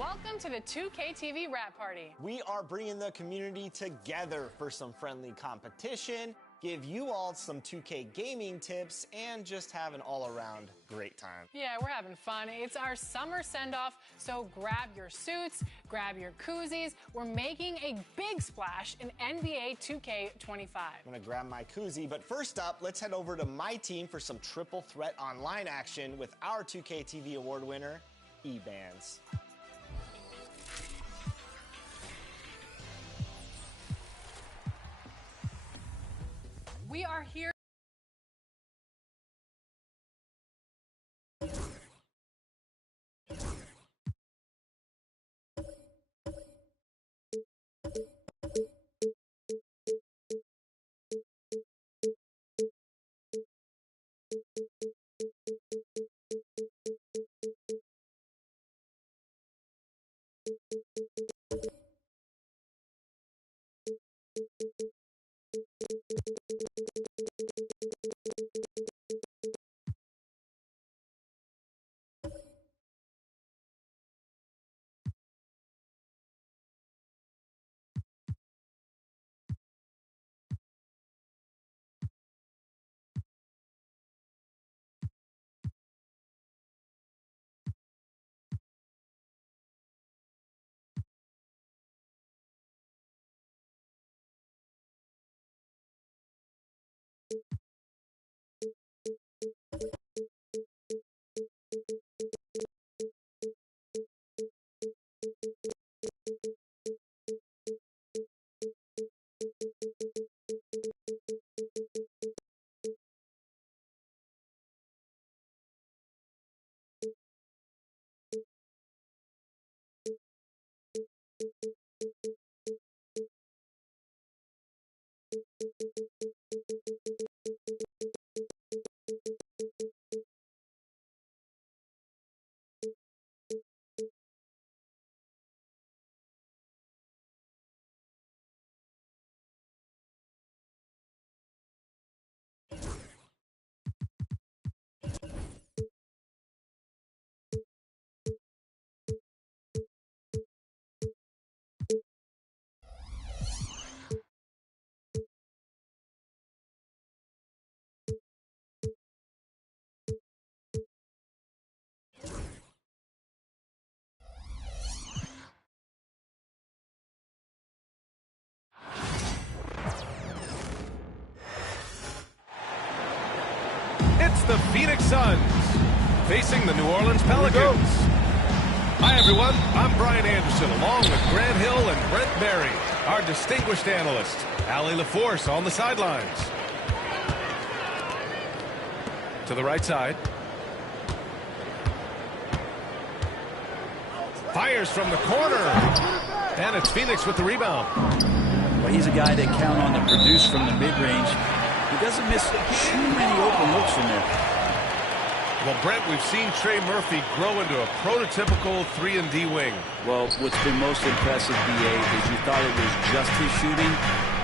Welcome to the 2K TV Wrap Party. We are bringing the community together for some friendly competition, give you all some 2K gaming tips, and just have an all-around great time. Yeah, we're having fun. It's our summer send-off, so grab your suits, grab your koozies. We're making a big splash in NBA 2K25. I'm gonna grab my koozie, but first up, let's head over to my team for some triple threat online action with our 2K TV award winner, eBands. We are here. It's the Phoenix Suns facing the New Orleans Pelicans. Hi, everyone. I'm Brian Anderson, along with Grant Hill and Brent Berry, our distinguished analyst. Allie LaForce on the sidelines. To the right side. Fires from the corner. And it's Phoenix with the rebound. Well, he's a guy they count on to produce from the mid-range. He doesn't miss too many open looks from there. Well, Brent, we've seen Trey Murphy grow into a prototypical 3-and-D wing. Well, what's been most impressive, BA, is you thought it was just his shooting.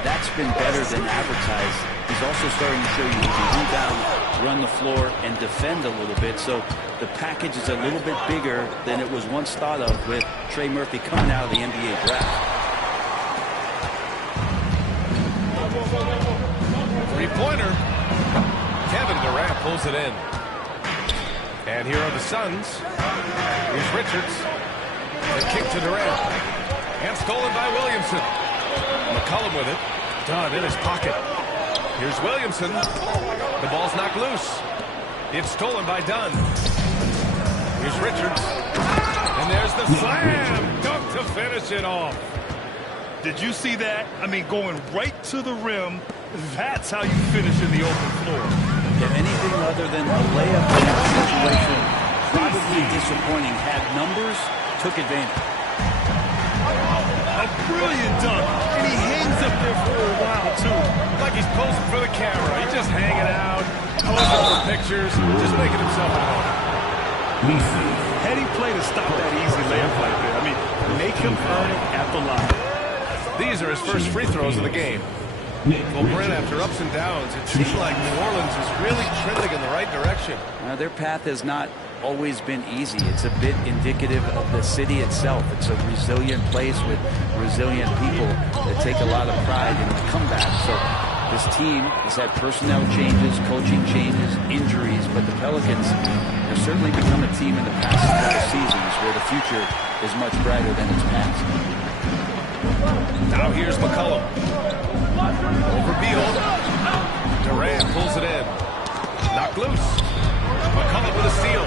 That's been better than advertised. He's also starting to show you he can rebound, run the floor, and defend a little bit. So the package is a little bit bigger than it was once thought of with Trey Murphy coming out of the NBA draft. Three-pointer. Kevin Durant pulls it in. And here are the Suns. Here's Richards. The kick to Durant. And stolen by Williamson. McCollum with it. Dunn in his pocket. Here's Williamson. The ball's knocked loose. It's stolen by Dunn. Here's Richards. And there's the slam. Dunk to finish it off. Did you see that? I mean, going right to the rim. That's how you finish in the open floor. Yeah, anything other than a layup in that situation, probably disappointing. Had numbers, took advantage. A brilliant dunk, and he hangs up there for a while, too. Like he's posing for the camera. He's just hanging out, posing for pictures, just making himself at home. Heady play to stop that easy layup like that. I mean, make him earn it at the line. These are his first free throws of the game. Well, Brent, after ups and downs, it seems like New Orleans is really trending in the right direction. Their path has not always been easy. It's a bit indicative of the city itself. It's a resilient place with resilient people that take a lot of pride in the comeback. So this team has had personnel changes, coaching changes, injuries, but the Pelicans have certainly become a team in the past couple seasons where the future is much brighter than its past. Now here's McCollum. Over Beal. Durant pulls it in. Knocked loose. McCollum with a steal.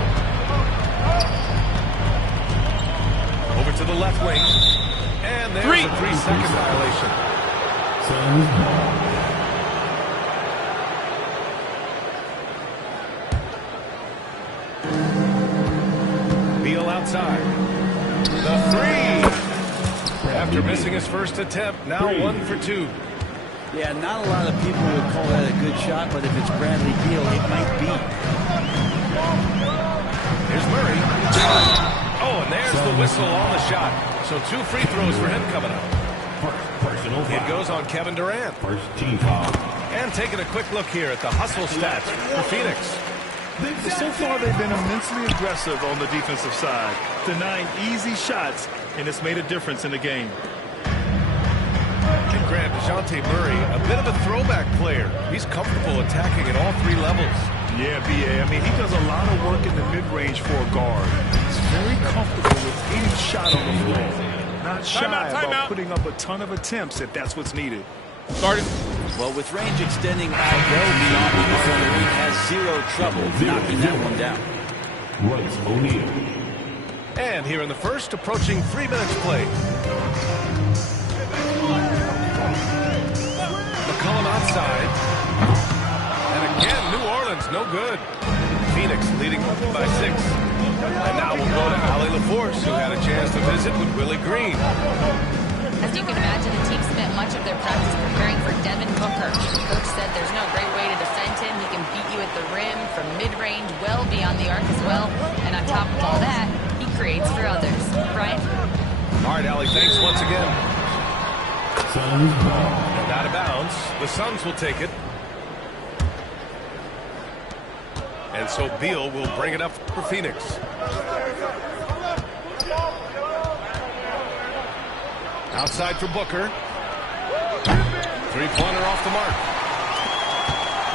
Over to the left wing. And there's a 3-second violation. Beal outside. The three. After missing his first attempt, now 1 for 2. Yeah, not a lot of people would call that a good shot, but if it's Bradley Beal, it might be. Here's Murray. Oh, and there's the whistle on the shot. So 2 free throws for him coming up. It goes on Kevin Durant. First team foul. And taking a quick look here at the hustle stats for Phoenix. So far, they've been immensely aggressive on the defensive side, denying easy shots, and it's made a difference in the game. And Grant, DeJounte Murray, a bit of a throwback player. He's comfortable attacking at all 3 levels. Yeah, B.A. I mean, he does a lot of work in the mid-range for a guard. He's very comfortable with any shot on the floor. Not shy about putting up a ton of attempts if that's what's needed. Started. Well, with range extending out well beyond the perimeter, he has 0 trouble knocking that one down. Royce O'Neal. And here in the first, approaching 3 minutes play. McCollum outside. And again, New Orleans, no good. Phoenix leading by 6. And now we'll go to Allie LaForce, who had a chance to visit with Willie Green. As you can imagine, the team spent much of their practice preparing for Devin Booker. The coach said there's no great way to defend him. He can beat you at the rim, from mid-range, well beyond the arc as well. And on top of all that, he creates for others. Brian? All right, Allie, thanks once again. Suns ball. And out of bounds. The Suns will take it. And so Beal will bring it up for Phoenix. Outside for Booker. 3-pointer off the mark.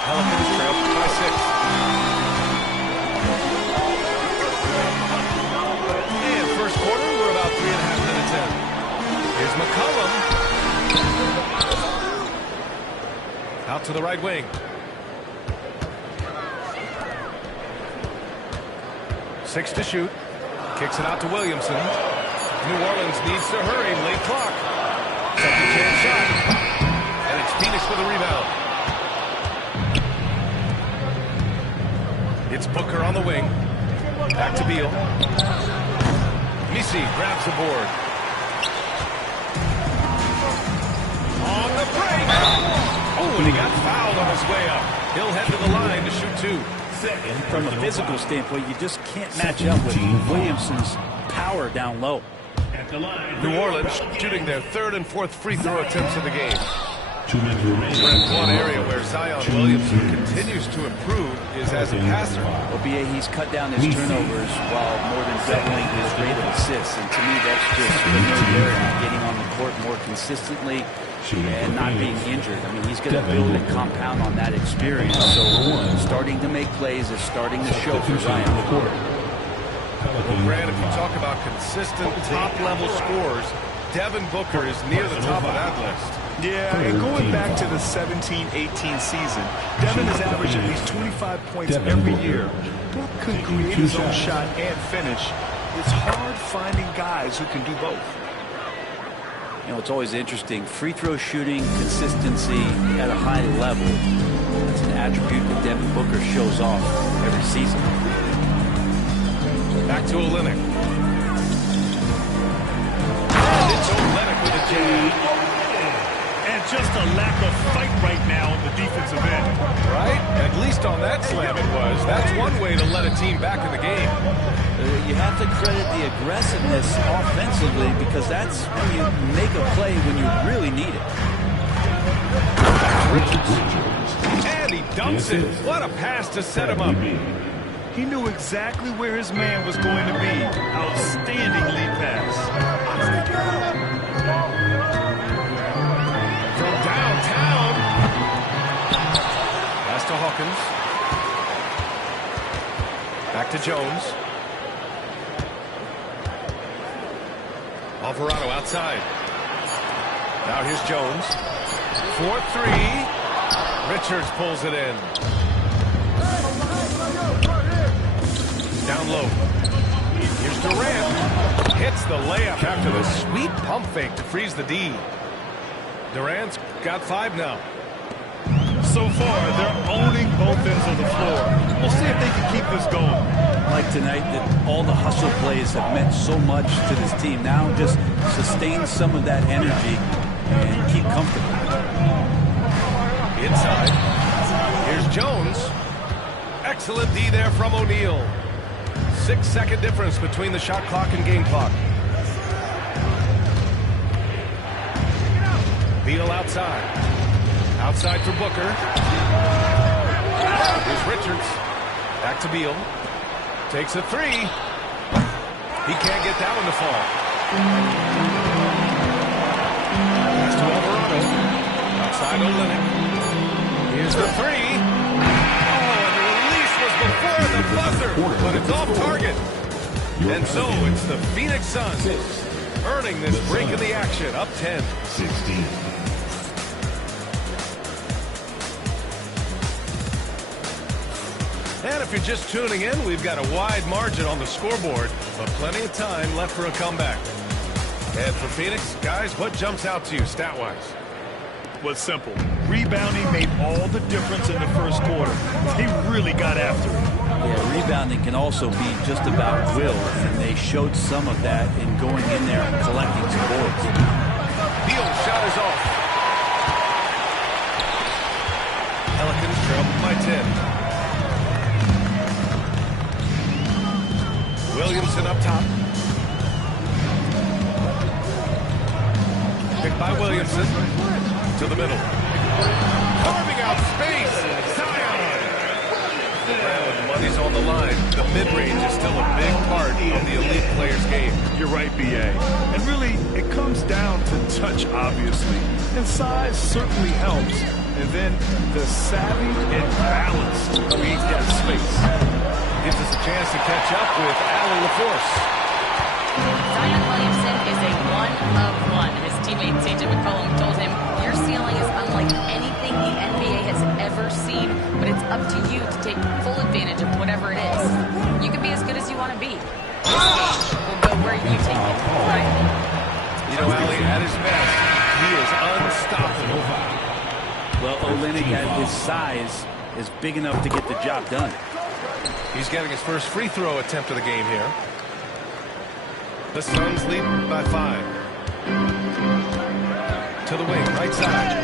Pelicans trail by 6. And first quarter, we're about 3.5 minutes in. Here's McCollum. Out to the right wing. 6 to shoot. Kicks it out to Williamson. New Orleans needs to hurry. Late clock. Second chance shot. And it's Phoenix with a rebound. It's Booker on the wing. Back to Beal. Misi grabs the board. On the break. Oh, and he got fouled on his way up. He'll head to the line to shoot 2. From a physical standpoint, you just can't match up with Williamson's power down low. New Orleans shooting their 3rd and 4th free throw attempts of the game. 2 minutes remaining. One area where Zion Williamson continues to improve is as a passer. Well, B.A., he's cut down his turnovers while more than doubling his rate of assists. And to me, that's just familiarity, getting on the court more consistently and not being injured. I mean, he's going to build and compound on that experience. So starting to make plays is starting to show for Zion. Well, Grant, if you talk about consistent top-level scores, Devin Booker is near the top of that list. Yeah, and going back to the 17-18 season, Devin has averaged at least 25 points every year. Book could create his own shot and finish. It's hard finding guys who can do both. You know, it's always interesting. Free throw shooting, consistency at a high level. It's an attribute that Devin Booker shows off every season. Back to Olynyk. And it's Olynyk with a jam. And just a lack of fight right now on the defensive end. Right? At least on that slam it was. That's one way to let a team back in the game. You have to credit the aggressiveness offensively because that's when you make a play when you really need it. And he dunks it. What a pass to set him up. He knew exactly where his man was going to be. Outstanding lead pass. From downtown. Pass to Hawkins. Back to Jones. Alvarado outside. Now here's Jones. 4-3. Richards pulls it in. Down low. Here's Durant. Hits the layup after the sweet pump fake to freeze the D. Durant's got 5 now. So far, they're owning both ends of the floor. We'll see if they can keep this going. Like tonight, that all the hustle plays have meant so much to this team. Now just sustain some of that energy and keep comfortable. Inside. Here's Jones. Excellent D there from O'Neal. 6-second difference between the shot clock and game clock. Beal outside. Outside for Booker. Here's Richards. Back to Beal. Takes a 3. He can't get that one to fall. Pass to Alvarado. Outside Olynyk. Here's the 3. Oh, and the release was before the buzzer, but it's off target. And so it's the Phoenix Suns earning this break in the action, up 10-16. And if you're just tuning in, we've got a wide margin on the scoreboard, but plenty of time left for a comeback. And for Phoenix, guys, what jumps out to you stat-wise? Was simple. Rebounding made all the difference in the first quarter. They really got after it. Yeah, rebounding can also be just about will, and they showed some of that in going in there and collecting some boards. Beal showers off. Pelicans trail by 10. Williamson up top. Picked by Williamson. To the middle. Carving out space. Zion. Well, the money's on the line. The mid-range is still a big part of the elite player's game. You're right, B.A. And really, it comes down to touch, obviously. And size certainly helps. And then the savvy and balance to create that space. Gives us a chance to catch up with Allen LaForce. Zion Williamson is a one-of-one. His teammate C.J. McCollum told him, your ceiling is unlike anything the NBA has ever seen, but it's up to you to take full advantage of whatever it is. You can be as good as you want to be. We'll go where you take it, right? You know, Allie, at his best, he is unstoppable. Well, Olynyk at his size is big enough to get the job done. He's getting his first free throw attempt of the game here. The Suns lead by 5. To the wing, right side.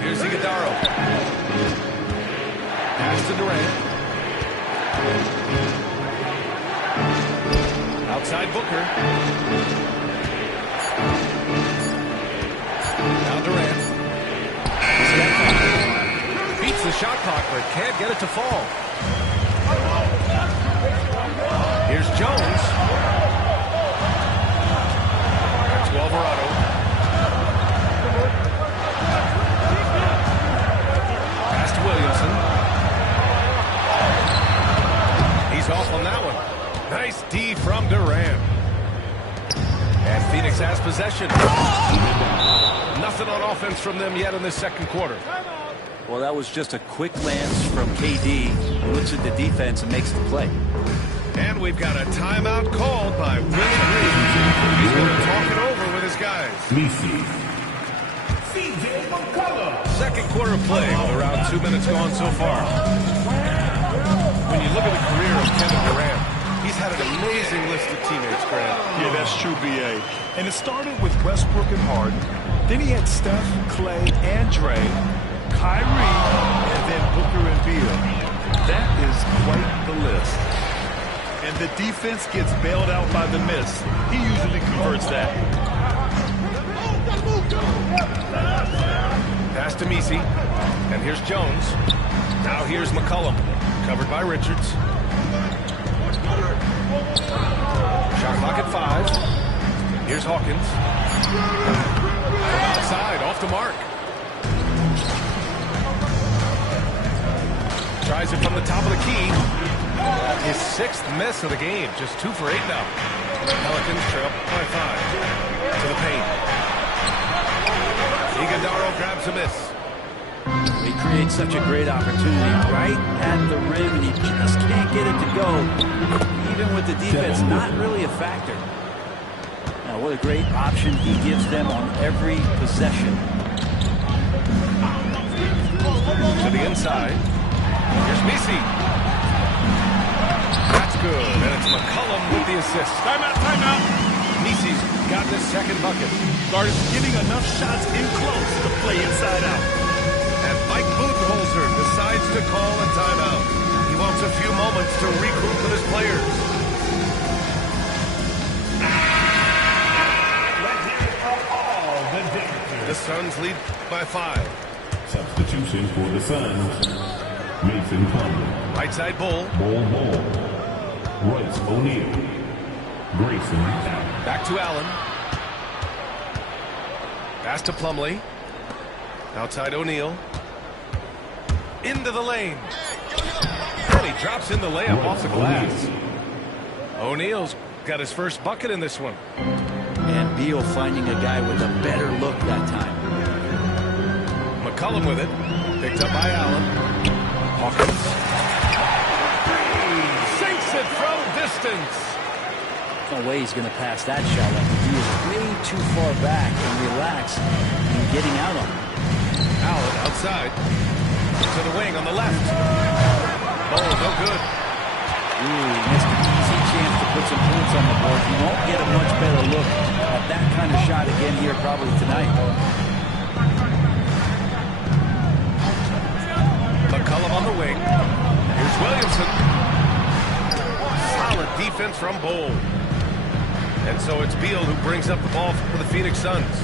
Here's Iguodala. Pass to Durant. Outside Booker. Now Durant. Beats the shot clock, but can't get it to fall. Here's Jones. Back to Alvarado. Pass to Williamson. He's off on that one. Nice D from Durant. And Phoenix has possession. Nothing on offense from them yet in this second quarter. Well, that was just a quick glance from KD. He looks at the defense and makes the play. And we've got a timeout called by Willie Green. He's going to talk it over with his guys. Second quarter play with around 2 minutes gone so far. When you look at the career of Kevin Durant, he's had an amazing list of teammates, Grant. Yeah, that's true, B.A. And it started with Westbrook and Harden. Then he had Steph, Clay, and Dre, Kyrie, and then Booker and Beal. That is quite the list. And the defense gets bailed out by the miss. He usually converts that. Pass to Messi. And here's Jones. Now here's McCollum, covered by Richards. Shot clock at 5. Here's Hawkins. From outside, off the mark. Tries it from the top of the key. His 6th miss of the game. Just 2 for 8 now. Pelicans trail by 5. To the paint. Iguodala grabs a miss. He creates such a great opportunity right at the rim, and he just can't get it to go. Even with the defense not really a factor. Now, what a great option he gives them on every possession. To the inside. Here's Messi. That's good. And it's McCollum with the assist. Timeout. Messi's got his 2nd bucket. Guard is getting enough shots in close to play inside out. And Mike Budenholzer decides to call a timeout. He wants a few moments to regroup with his players. The Suns lead by 5. Substitution for the Suns. Mason Plumlee. Right side Bull. Bol. Royce O'Neal. Grayson Allen. Back to Allen. Pass to Plumlee. Outside O'Neal. Into the lane. And he drops in the layup off the glass. O'Neal's got his first bucket in this one. And Beal finding a guy with a better look that time. McCollum with it. Picked up by Allen. Hawkins. Sinks it from distance. No way he's going to pass that shot. He is way too far back and relaxed in getting out on him. Allen outside. To the wing on the left. Oh, no good. Ooh, missed an easy chance to put some points on the board. He won't get a much better look at that kind of shot again here probably tonight. McCollum on the wing. Here's Williamson. Solid defense from Bull. And so it's Beal who brings up the ball for the Phoenix Suns.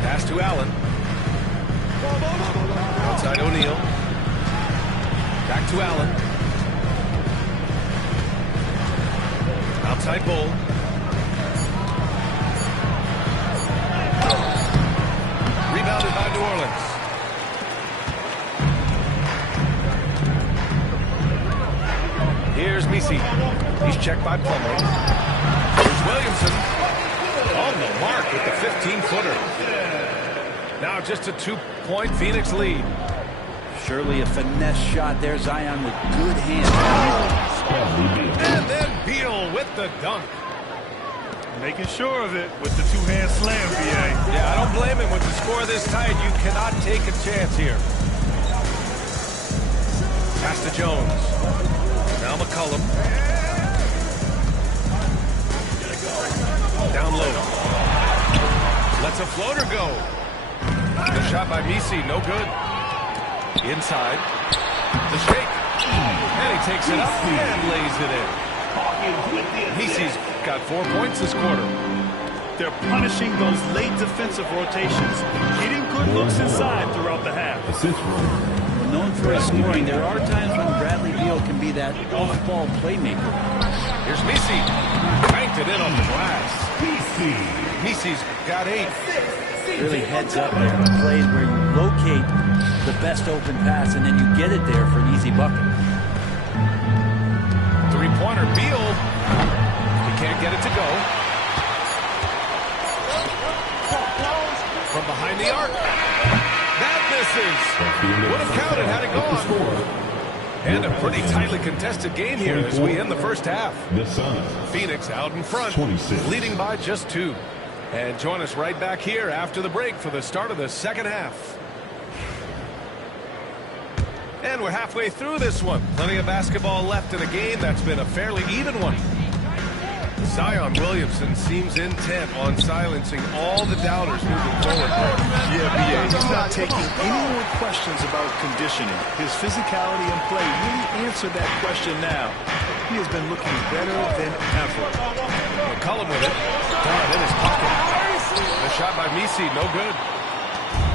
Pass to Allen. Outside O'Neal. Back to Allen. Outside Bull. Rebounded by New Orleans. Here's Messi. He's checked by Plumlee. Here's Williamson. On the mark with the 15-footer. Now just a 2-point Phoenix lead. Surely a finesse shot there. Zion with good hands. And then Beal with the dunk. Making sure of it with the 2-hand slam, B.A. Yeah, I don't blame him. With the score this tight, you cannot take a chance here. Pass to Jones. Now McCollum. Down low. Lets a floater go. The shot by Messi, no good. Inside. The shake. And he takes it up and lays it in. Messi's got 4 points this quarter. They're punishing those late defensive rotations, getting good looks inside throughout the half. Known for his scoring, there are times when Bradley Beal can be that off-ball playmaker. Here's Messi. Banked it in on the glass. Messi's got 8. Really heads up there. Plays where you locate the best open pass and then you get it there for an easy bucket. Three-pointer, Beal. He can't get it to go. From behind the arc. That misses. Would have counted had it gone. And a pretty tightly contested game here as we end the first half. Phoenix out in front, leading by just 2. And join us right back here after the break for the start of the second half. And we're halfway through this one. Plenty of basketball left in a game that's been a fairly even one. Zion Williamson seems intent on silencing all the doubters moving forward. Yeah, B.A. He's not taking any more questions about conditioning. His physicality and play really answer that question now. He has been looking better than ever. McCollum with it. Down in his pocket. The shot by Messi, no good.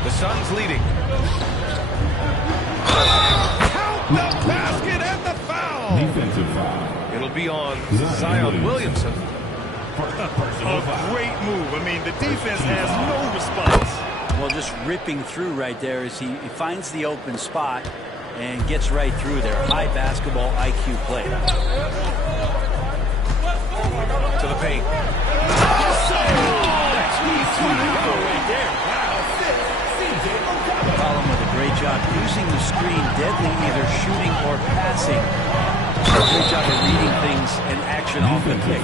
The Suns leading. Count the basket and the foul. Defensive foul. It'll be on Zion Williamson. A great move. I mean, the defense has no response. Well, just ripping through right there as he finds the open spot and gets right through there. High basketball IQ play. To the paint. McCollum with a great job using the screen, deadly either shooting or passing. A great job of reading things and action off the kick.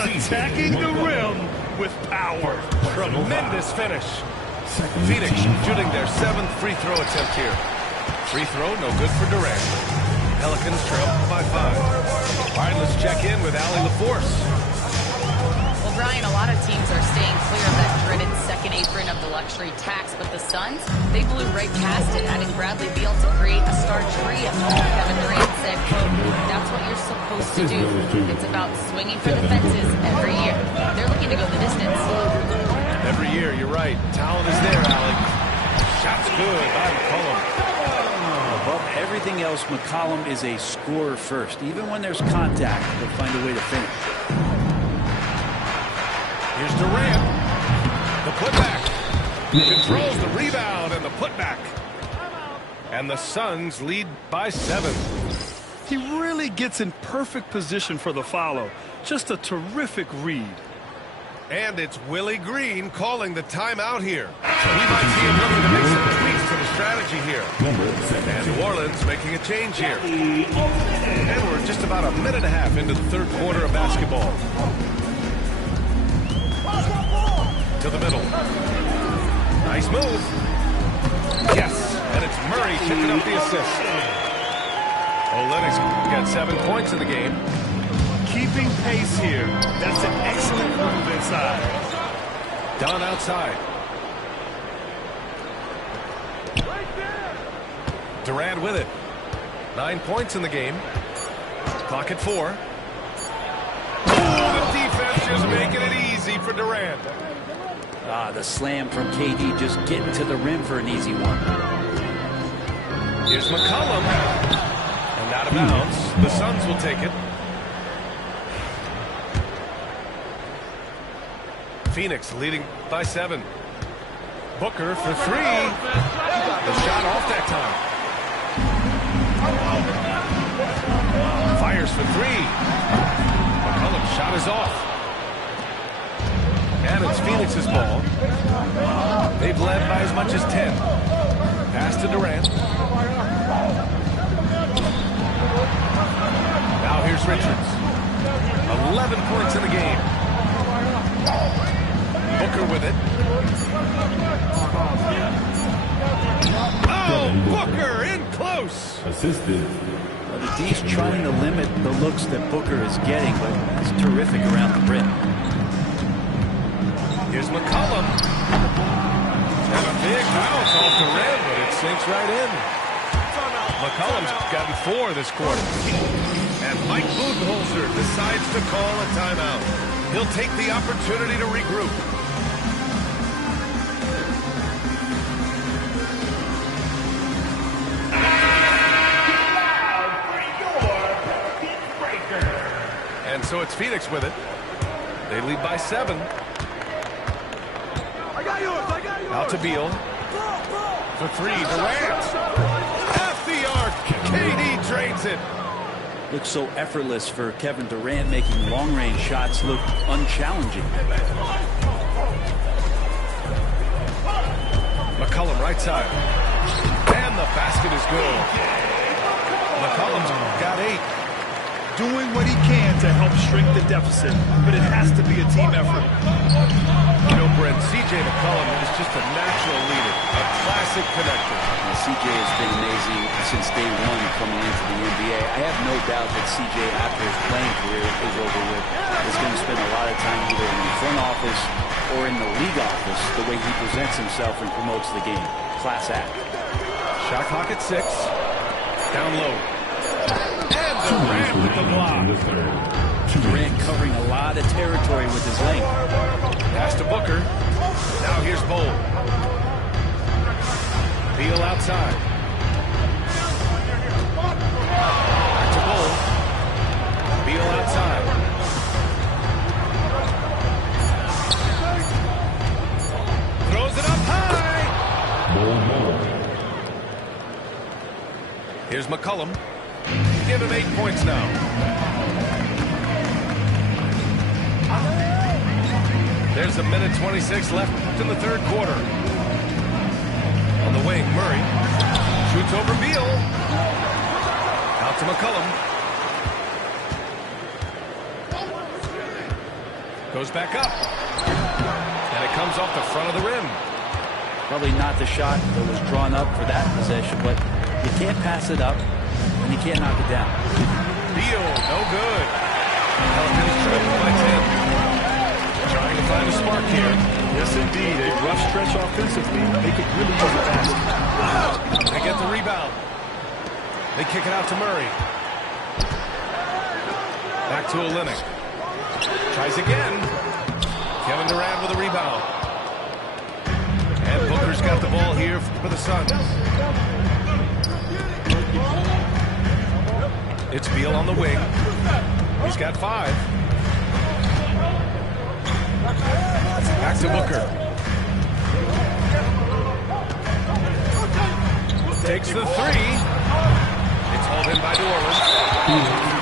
Attacking the rim with power. Tremendous finish. Phoenix shooting their 7th free throw attempt here. Free throw, no good for Durant. Pelicans trail by 5. All right, let's check in with Allie LaForce. Well, Brian, a lot of teams are staying clear of that dreaded second apron of the luxury tax, but the Suns, they blew right past it, adding Bradley Beal to create a star trio. Kevin Durant said, quote, "That's what you're supposed to do. It's about swinging for the fences every year." They're looking to go the distance. Every year, you're right. Talent is there, Allie. Shot's good by McCollum. Above everything else, McCollum is a scorer first. Even when there's contact, he'll find a way to finish. Here's Durant. The putback. Controls the rebound and the putback. And the Suns lead by 7. He really gets in perfect position for the follow. Just a terrific read. And it's Willie Green calling the timeout here. So we might see him looking to make some tweaks to the strategy here. And New Orleans making a change here. And we're just about a minute and a half into the 3rd quarter of basketball. To the middle. Nice move. Yes, and it's Murray picking up the assist. Olynyk's got 7 points in the game. Keeping pace here. That's an excellent move inside. Down outside. Durant with it. 9 points in the game. Clock at 4. The defense just making it easy for Durant. The slam from KD just getting to the rim for an easy one. Here's McCollum. And out of bounds. The Suns will take it. Phoenix leading by 7. Booker for 3. The shot off that time. Fires for 3. McCollum's shot is off. And it's Phoenix's ball. They've led by as much as 10. Pass to Durant. Now here's Richards. 11 points in the game. Booker with it. Oh, Booker in close. Assisted. The D's trying to limit the looks that Booker is getting, but he's terrific around the rim. Here's McCollum. And a big bounce off the rim, but it sinks right in. McCollum's gotten 4 this quarter. And Mike Budenholzer decides to call a timeout. He'll take the opportunity to regroup. And so it's Phoenix with it. They lead by 7. Out to Beal. For 3, Durant. At the arc. KD drains it. Looks so effortless for Kevin Durant, making long-range shots look unchallenging. McCollum right side. And the basket is good. McCollum's got 8. Doing what he can to help shrink the deficit, but it has to be a team effort. You know, Brent, C.J. McCollum is just a natural leader, a classic connector. C.J. has been amazing since day 1 coming into the NBA. I have no doubt that C.J. after his playing career is over with, is going to spend a lot of time either in the front office or in the league office, the way he presents himself and promotes the game. Class act. Shot clock at 6. Down low. And Durant with the block. Durant covering a lot of territory with his length. Pass to Booker. Now here's Bowl. Beal outside. McCollum. Give him 8 points now. There's a minute 26 left in the third quarter. On the wing, Murray shoots over Beal. Out to McCollum. Goes back up. And it comes off the front of the rim. Probably not the shot that was drawn up for that possession, but you can't pass it up, and you can't knock it down. Beal, no good. Pelicans trail by 10. Trying to find a spark here. Yes, indeed. A rough stretch offensively. They could really use a basket. They get the rebound. They kick it out to Murray. Back to Olynyk. Tries again. Kevin Durant with a rebound. And Booker's got the ball here for the Suns. It's Beal on the wing. He's got 5. Back to Booker. Takes the 3. It's hauled in by New Orleans.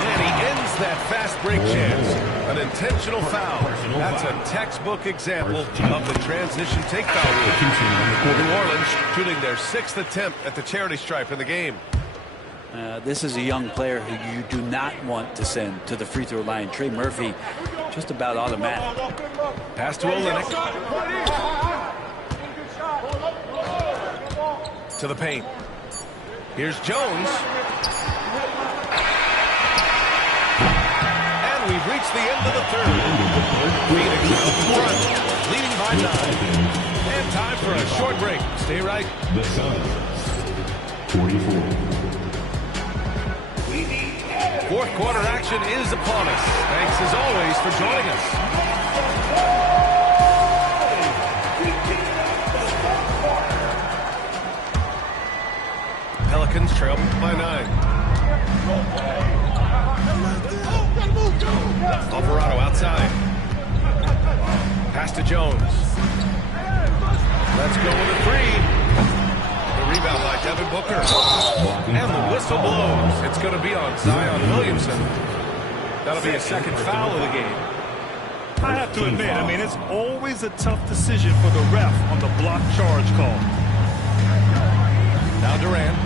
And he ends that fast break chance. An intentional foul. That's a textbook example of the transition take foul rule. New Orleans shooting their 6th attempt at the charity stripe in the game. This is a young player who you do not want to send to the free throw line. Trey Murphy, just about automatic. Pass to Olynyk. To the paint. Here's Jones. And we've reached the end of the third. Phoenix out front, leading by 9. And time for a short break. Stay right. The Suns, 44. Fourth quarter action is upon us. Thanks as always for joining us. Pelicans trail by 9. Alvarado outside. Pass to Jones. Let's go with a 3. Rebound by Devin Booker. And the whistle blows. It's going to be on Zion Williamson. That'll be a second foul of the game. I have to admit, it's always a tough decision for the ref on the block charge call. Now Durant.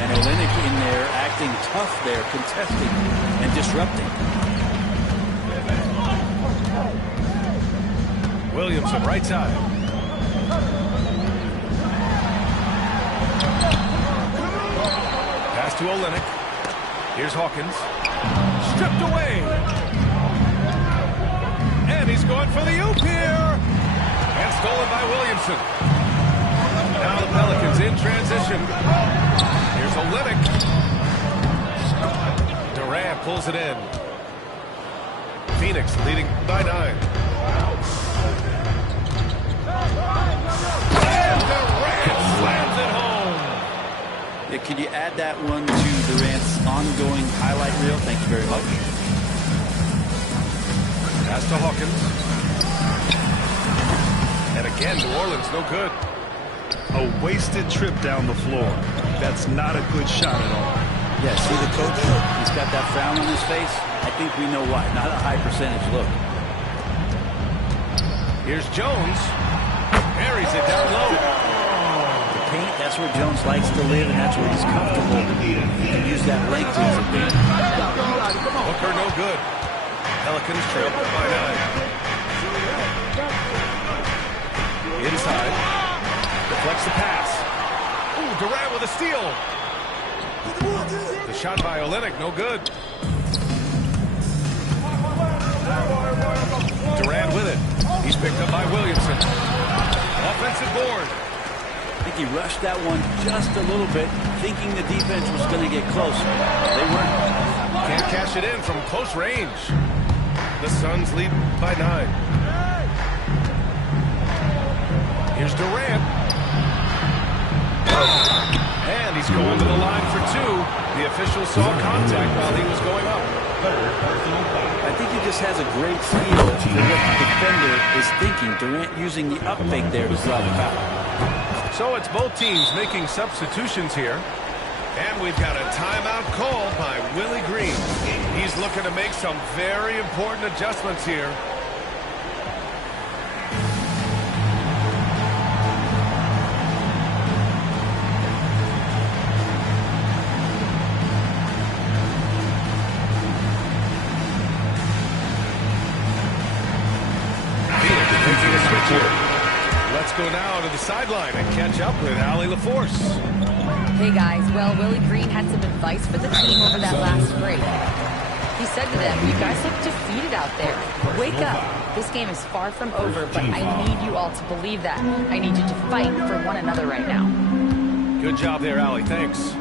And Olynyk in there acting tough there, contesting and disrupting. Williamson right side. Pass to Olynyk. Here's Hawkins. Stripped away. And he's going for the oop here. And stolen by Williamson. Now the Pelicans in transition. Here's Olynyk. Durant pulls it in. Phoenix leading by 9. And Durant slams it home. Yeah, could you add that one to Durant's ongoing highlight reel? Thank you very much. Pass to Hawkins. And again, New Orleans no good. A wasted trip down the floor. That's not a good shot at all. Yeah, see the coach? He's got that frown on his face. I think we know why. Not a high percentage look. Here's Jones. Buries it down low. The paint, that's where Jones likes to live, and that's where he's comfortable. He can use that length to his advantage. Booker no good. Pelicans trail by 9. Inside. Deflects the pass. Ooh, Durant with a steal. The shot by Olynyk, no good. Durant with it. He's picked up by Williamson. Offensive board. I think he rushed that one just a little bit, thinking the defense was going to get close. They weren't. Can't cash it in from close range. The Suns lead by 9. Here's Durant. And he's going to the line for 2. The official saw contact while he was going up. I think he just has a great feel for what the defender is thinking. Durant using the up fake there to draw the foul. So it's both teams making substitutions here. And we've got a timeout called by Willie Green. He's looking to make some very important adjustments here. Taking a switch here. Let's go now to the sideline and catch up with Allie LaForce. Hey guys, well, Willie Green had some advice for the team over that last break. He said to them, you guys look defeated out there. Wake up. This game is far from over, but I need you all to believe that. I need you to fight for one another right now. Good job there, Allie. Thanks.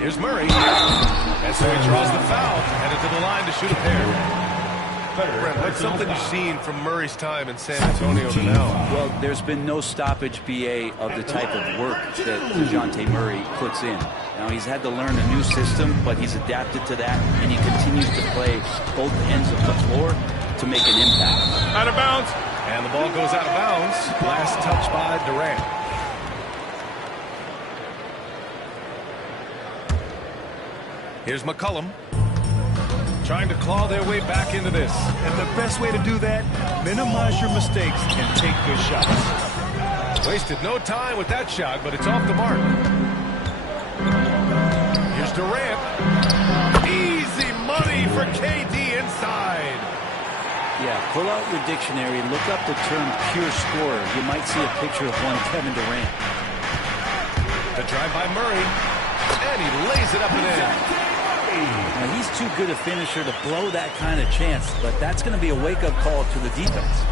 Here's Murray. And so he draws the foul, headed to the line to shoot a pair. Brent, what's something you've seen from Murray's time in San Antonio to now? Well, there's been no stoppage, BA, of the type of work that DeJounte Murray puts in. Now, he's had to learn a new system, but he's adapted to that, and he continues to play both ends of the floor to make an impact. Out of bounds. And the ball goes out of bounds. Last touch by Durant. Here's McCollum. Trying to claw their way back into this. And the best way to do that, minimize your mistakes and take good shots. Wasted no time with that shot, but it's off the mark. Here's Durant. Easy money for KD inside. Yeah, pull out your dictionary, look up the term pure scorer. You might see a picture of one Kevin Durant. The drive by Murray. And he lays it up and in. Now, he's too good a finisher to blow that kind of chance, but that's going to be a wake-up call to the defense.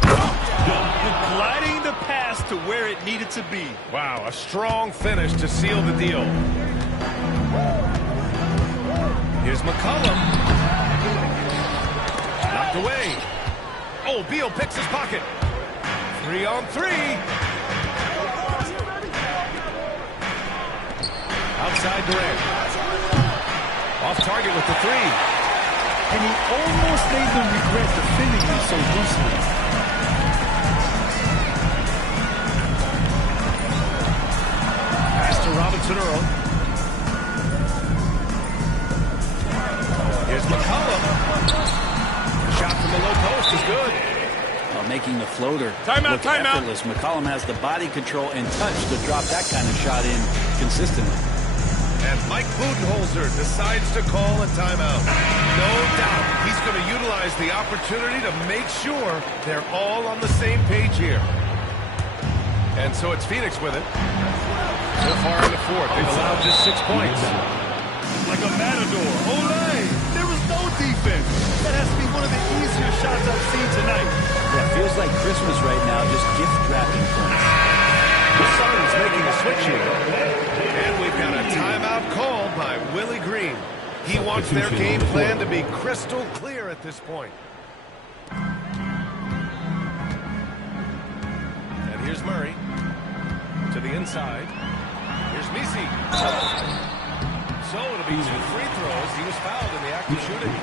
Gliding the pass to where it needed to be. Wow, a strong finish to seal the deal. Here's McCollum. Knocked away. Oh, Beal picks his pocket. 3-on-3. Outside Durant. Off target with the three. And he almost made them regret defending him so loosely. Pass to Robinson Earl. Here's McCollum. Shot from the low post is good. Making the floater look effortless. McCollum has the body control and touch to drop that kind of shot in consistently. And Mike Budenholzer decides to call a timeout. No doubt he's going to utilize the opportunity to make sure they're all on the same page here. And so it's Phoenix with it. So far in the fourth, they've allowed just 6 points. Like a matador. Olay! There was no defense. That has to be one of the easier shots I've seen tonight. Yeah, feels like Christmas right now, just gift wrapping points. The Suns making a switch here. And we've got a timeout called by Willie Green. He wants their game plan to be crystal clear at this point. And here's Murray to the inside. Here's Messi. So it'll be 2 free throws. He was fouled in the act of shooting.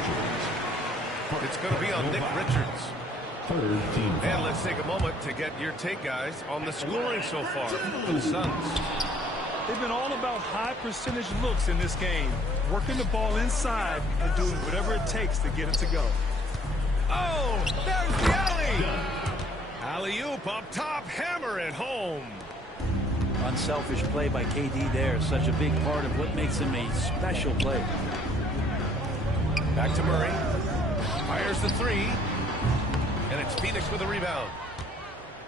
It's going to be on Nick Richards. And let's take a moment to get your take, guys, on the scoring so far for the Suns. They've been all about high percentage looks in this game, working the ball inside and doing whatever it takes to get it to go. Oh, there's the alley. Alley-oop up top, hammer it home. Unselfish play by KD there. Such a big part of what makes him a special player. Back to Murray. Fires the three. And it's Phoenix with a rebound.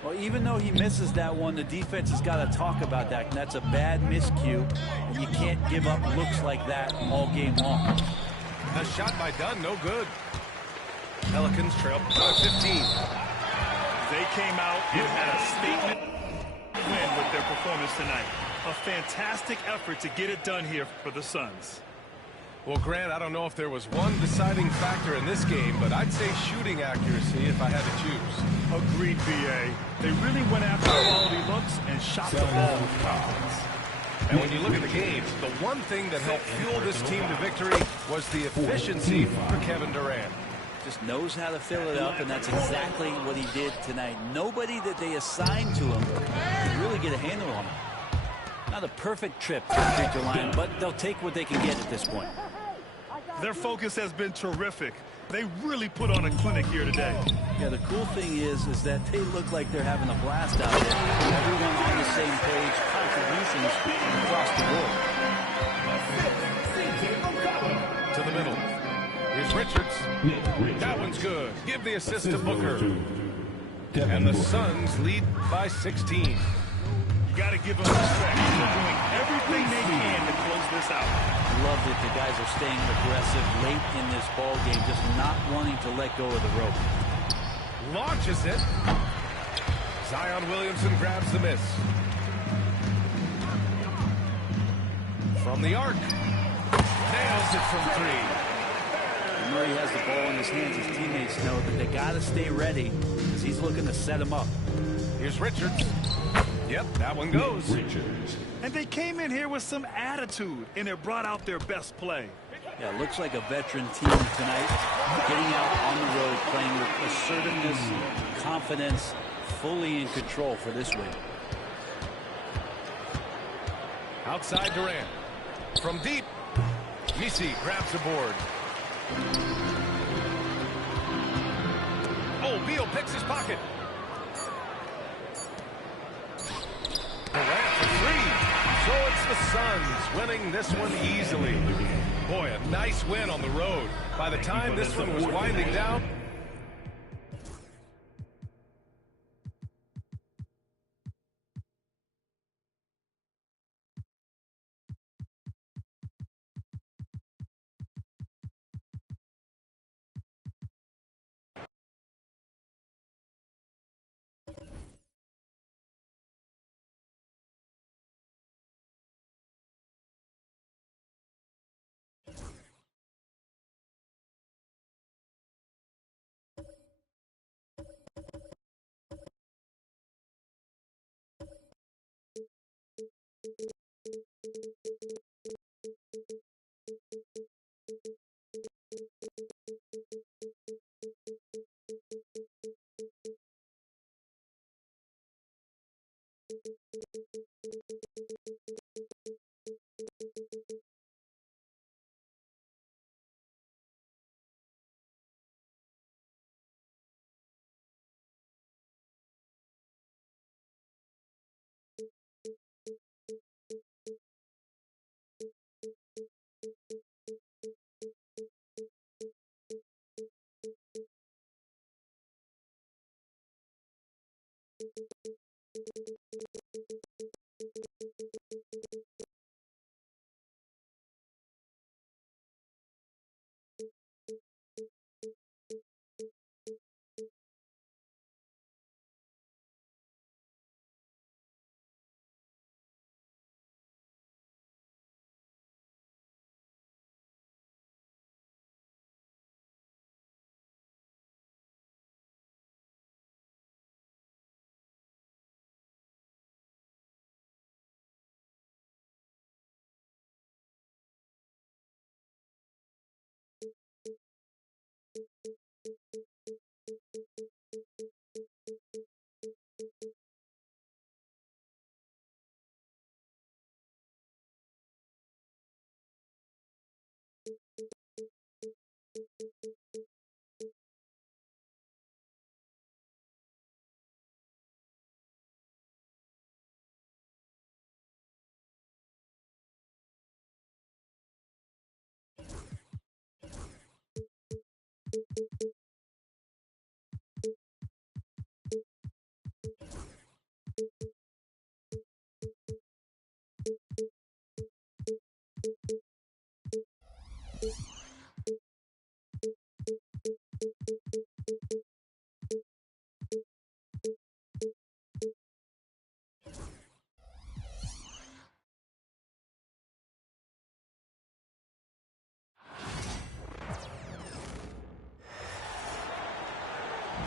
Well, even though he misses that one, the defense has got to talk about that. And that's a bad miscue. And you can't give up looks like that all game long. The shot by Dunn, no good. Pelicans trail 15. They came out and had a statement win with their performance tonight. A fantastic effort to get it done here for the Suns. Well, Grant, I don't know if there was one deciding factor in this game, but I'd say shooting accuracy if I had to choose. Agreed, BA. They really went after quality looks and shot the ball with confidence. And when you look at the game, the one thing that helped fuel this team to victory was the efficiency for Kevin Durant. Just knows how to fill it up, and that's exactly what he did tonight. Nobody that they assigned to him really really get a handle on them. Not a perfect trip to the free-throw line, but they'll take what they can get at this point. Their focus has been terrific. They really put on a clinic here today. Yeah, the cool thing is that they look like they're having a blast out there. Everyone on the same page, contributions across the board. To the middle. Here's Richards. That one's good. Give the assist to Booker. And the Suns lead by 16. Got to give them respect. They're doing everything they can to close this out. Love that the guys are staying aggressive late in this ball game, just not wanting to let go of the rope. Launches it. Zion Williamson grabs the miss. From the arc. Nails it from three. Murray has the ball in his hands. His teammates know that they got to stay ready because he's looking to set him up. Here's Richards. Yep, that one goes. Richards. And they came in here with some attitude, and it brought out their best play. Yeah, looks like a veteran team tonight, getting out on the road, playing with assertiveness, confidence, fully in control for this win. Outside Durant. From deep. Misi grabs the board. Oh, Beal picks his pocket. Durant for three. So it's the Suns winning this one easily. Boy, a nice win on the road. By the time this one was winding down,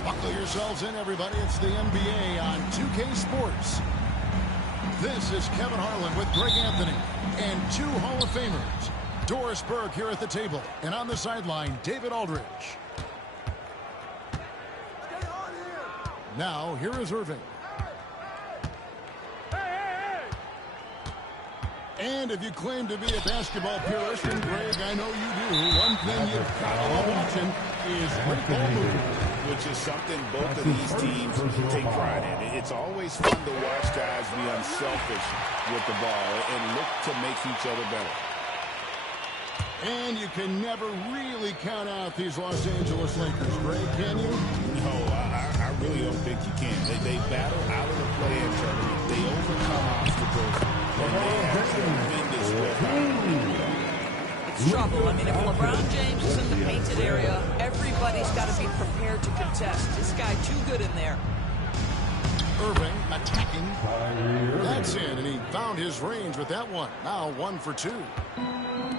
Buckle yourselves in, everybody. It's the NBA on 2K Sports. This is Kevin Harlan with Greg Anthony and two Hall of Famers. Doris Burke here at the table, and on the sideline, David Aldridge. Now, here is Irving. And if you claim to be a basketball purist, and Greg, I know you do, one thing you've got to love watching is great ball movement. Which is something both of these teams take pride in. It's always fun to watch guys be unselfish with the ball and look to make each other better. And you can never really count out these Los Angeles Lakers, Greg, can you? No, I really don't think you can. They battle out of the play-in tournament. They overcome obstacles, and they have tremendous willpower. It's trouble. I mean, if LeBron James is in the painted area, everybody's got to be prepared to contest. This guy too good in there. Irving attacking. That's in, and he found his range with that one. Now 1 for 2.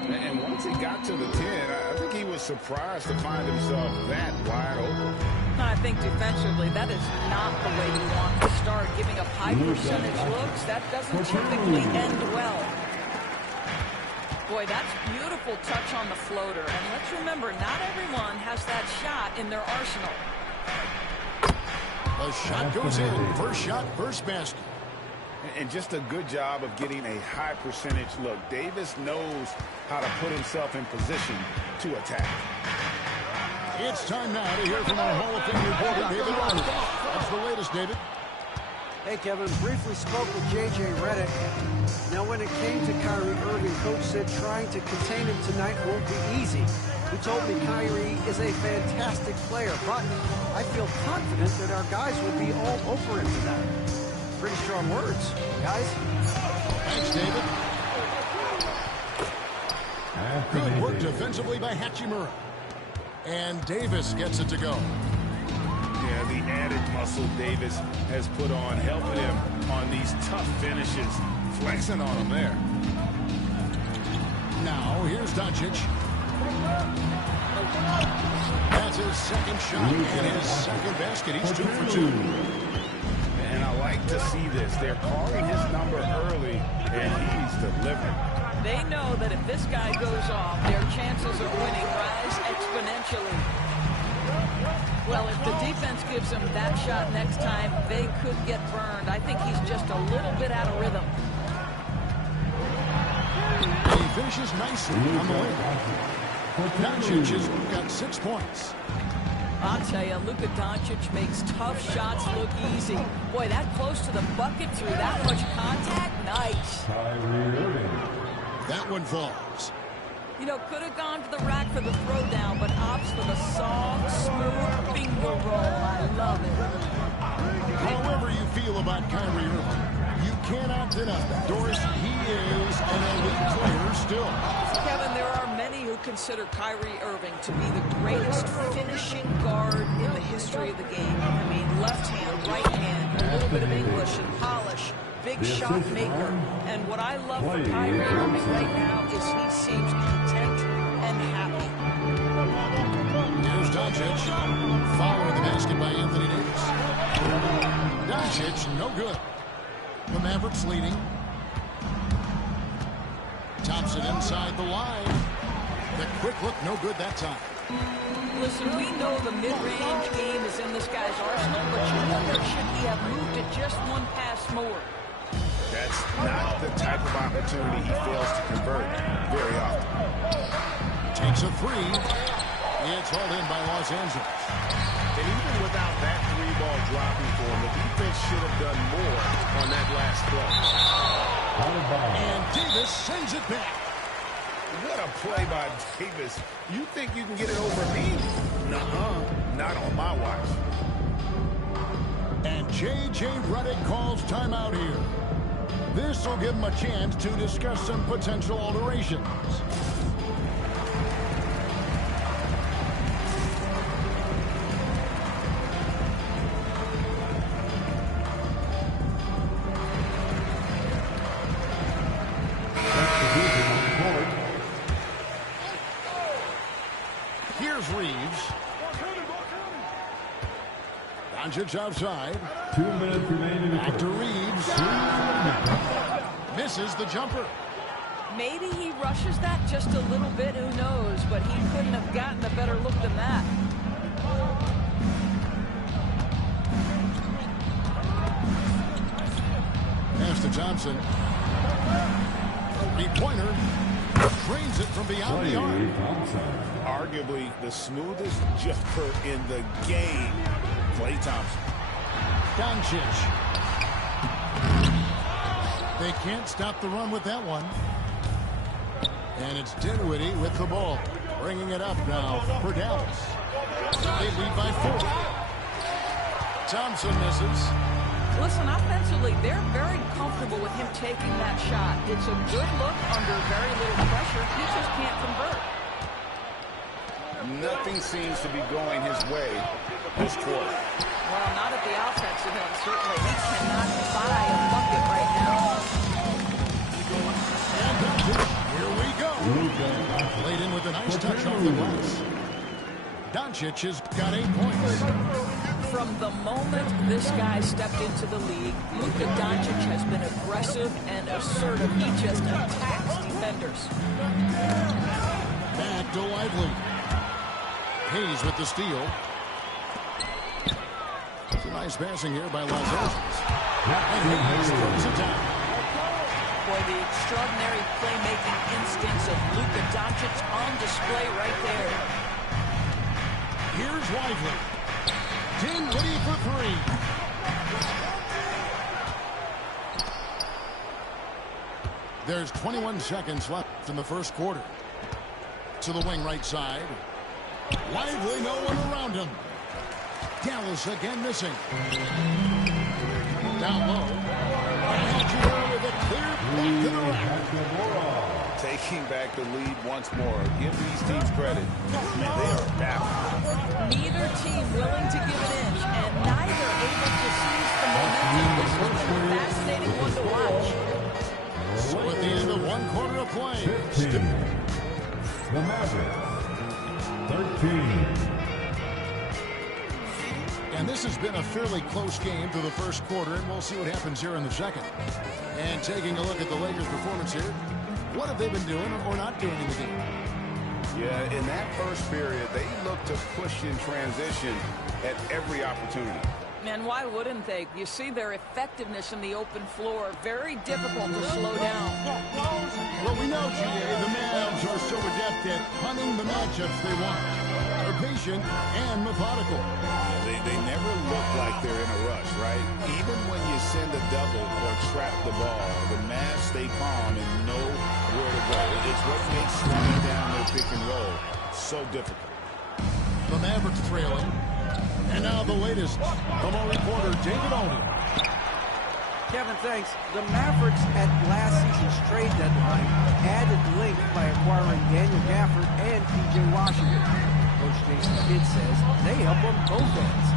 And once he got to the 10, I think he was surprised to find himself that wide open. I think defensively, that is not the way you want to start. Giving up high percentage looks, that doesn't typically end well. Boy, that's beautiful touch on the floater. And let's remember, not everyone has that shot in their arsenal. The shot goes in. First shot, first basket. And just a good job of getting a high percentage look. Davis knows how to put himself in position to attack. It's time now to hear from our Hall of Fame reporter, David Arnold. What's the latest, David? Hey, Kevin. Briefly spoke with J.J. Redick. Now, when it came to Kyrie Irving, Coach said trying to contain him tonight won't be easy. He told me Kyrie is a fantastic player, but I feel confident that our guys will be all over him tonight. Pretty strong words, guys. Thanks, David. Good work defensively by Hachimura. And Davis gets it to go. Yeah, the added muscle Davis has put on, helping him on these tough finishes. Flexing on him there. Now, here's Doncic. That's his second shot and his second basket. He's 2 for 2. And I like to see this. They're calling his number early, and he's delivering. They know that if this guy goes off, their chances of winning rise exponentially. Well, if the defense gives him that shot next time, they could get burned. I think he's just a little bit out of rhythm. He finishes nicely on the way. Doncic has got 6 points. I'll tell you, Luka Doncic makes tough shots look easy. Boy, that close to the bucket through that much contact, nice. That one falls. You know, could have gone to the rack for the throwdown, but opts for the soft, smooth finger roll. I love it. However you feel about Kyrie Irving, you cannot deny, Doris, he is an elite player still. Kevin, there are many who consider Kyrie Irving to be the greatest finishing guard in the history of the game. I mean, left hand, right hand, a little bit of English and polish, big shot maker. And what I love for Kyrie Irving right now is he seems content and happy. Here's Doncic, following the basket by Anthony Davis. Doncic, no good. The Mavericks leading. Thompson inside the line. The quick look, no good that time. Listen, we know the mid-range game is in this guy's arsenal, but you wonder, should he have moved it just one pass more? That's not the type of opportunity he fails to convert very often. Takes a 3. It's hauled in by Los Angeles. And even without that 3-ball dropping for him, the defense should have done more on that last play. And Davis sends it back. What a play by Davis. You think you can get it over me? Nuh-uh. Not on my watch. And J.J. Redick calls timeout here. This will give him a chance to discuss some potential alterations. Here's Reeves. Doncic outside. 2 minutes remaining. Back to Reeves. Misses the jumper. Maybe he rushes that just a little bit, who knows, but he couldn't have gotten a better look than that. Pass to Thompson. Three-pointer. Drains it from beyond the arc. Arguably the smoothest jumper in the game. Klay Thompson. Doncic. They can't stop the run with that one. And it's Dinwiddie with the ball. Bringing it up now for Dallas. They lead by 4. Thompson misses. Listen, offensively, they're very comfortable with him taking that shot. It's a good look under very little pressure. He just can't convert. Nothing seems to be going his way this quarter. Well, not at the offensive end, certainly. He cannot buy a bucket right now. And that's it. Here we go. Played in with a nice touch off the glass. Doncic has got 8 points. From the moment this guy stepped into the league, Luka Doncic has been aggressive and assertive. He just attacks defenders. Back to Lively. Hayes with the steal. It's a nice passing here by Los Angeles. And Hayes throws it down. Boy, the extraordinary playmaking instincts of Luka Doncic on display right there. Here's Lively. Dinwiddie for 3. There's 21 seconds left in the first quarter. To the wing right side. Lively, no one around him. Dallas again missing. Down low. Algier with a clear block to the right. Taking back the lead once more. Give these teams credit. Man, they are back. Neither team willing to give an inch, and neither able to seize the momentum. This was a fascinating one to watch. So at the end of 1 quarter of play, The Mavericks, 13. And this has been a fairly close game through the first quarter, and we'll see what happens here in the second. And taking a look at the Lakers' performance here, what have they been doing or not doing in the game? Yeah, in that first period, they looked to push in transition at every opportunity. And why wouldn't they? You see their effectiveness in the open floor. Very difficult to slow down. Well, we know, GA, the Mavs are so adept at hunting the matchups they want. They're patient and methodical. Yeah, they never look like they're in a rush, right? Even when you send a double or trap the ball, the Mavs stay calm and know where to go. It's what makes slowing down their pick and roll so difficult. The Mavericks trailing. And now the latest from our reporter, David Aldridge. Kevin, thanks. The Mavericks at last season's trade deadline added length by acquiring Daniel Gafford and P.J. Washington. Coach Jason Kidd says they help on both ends.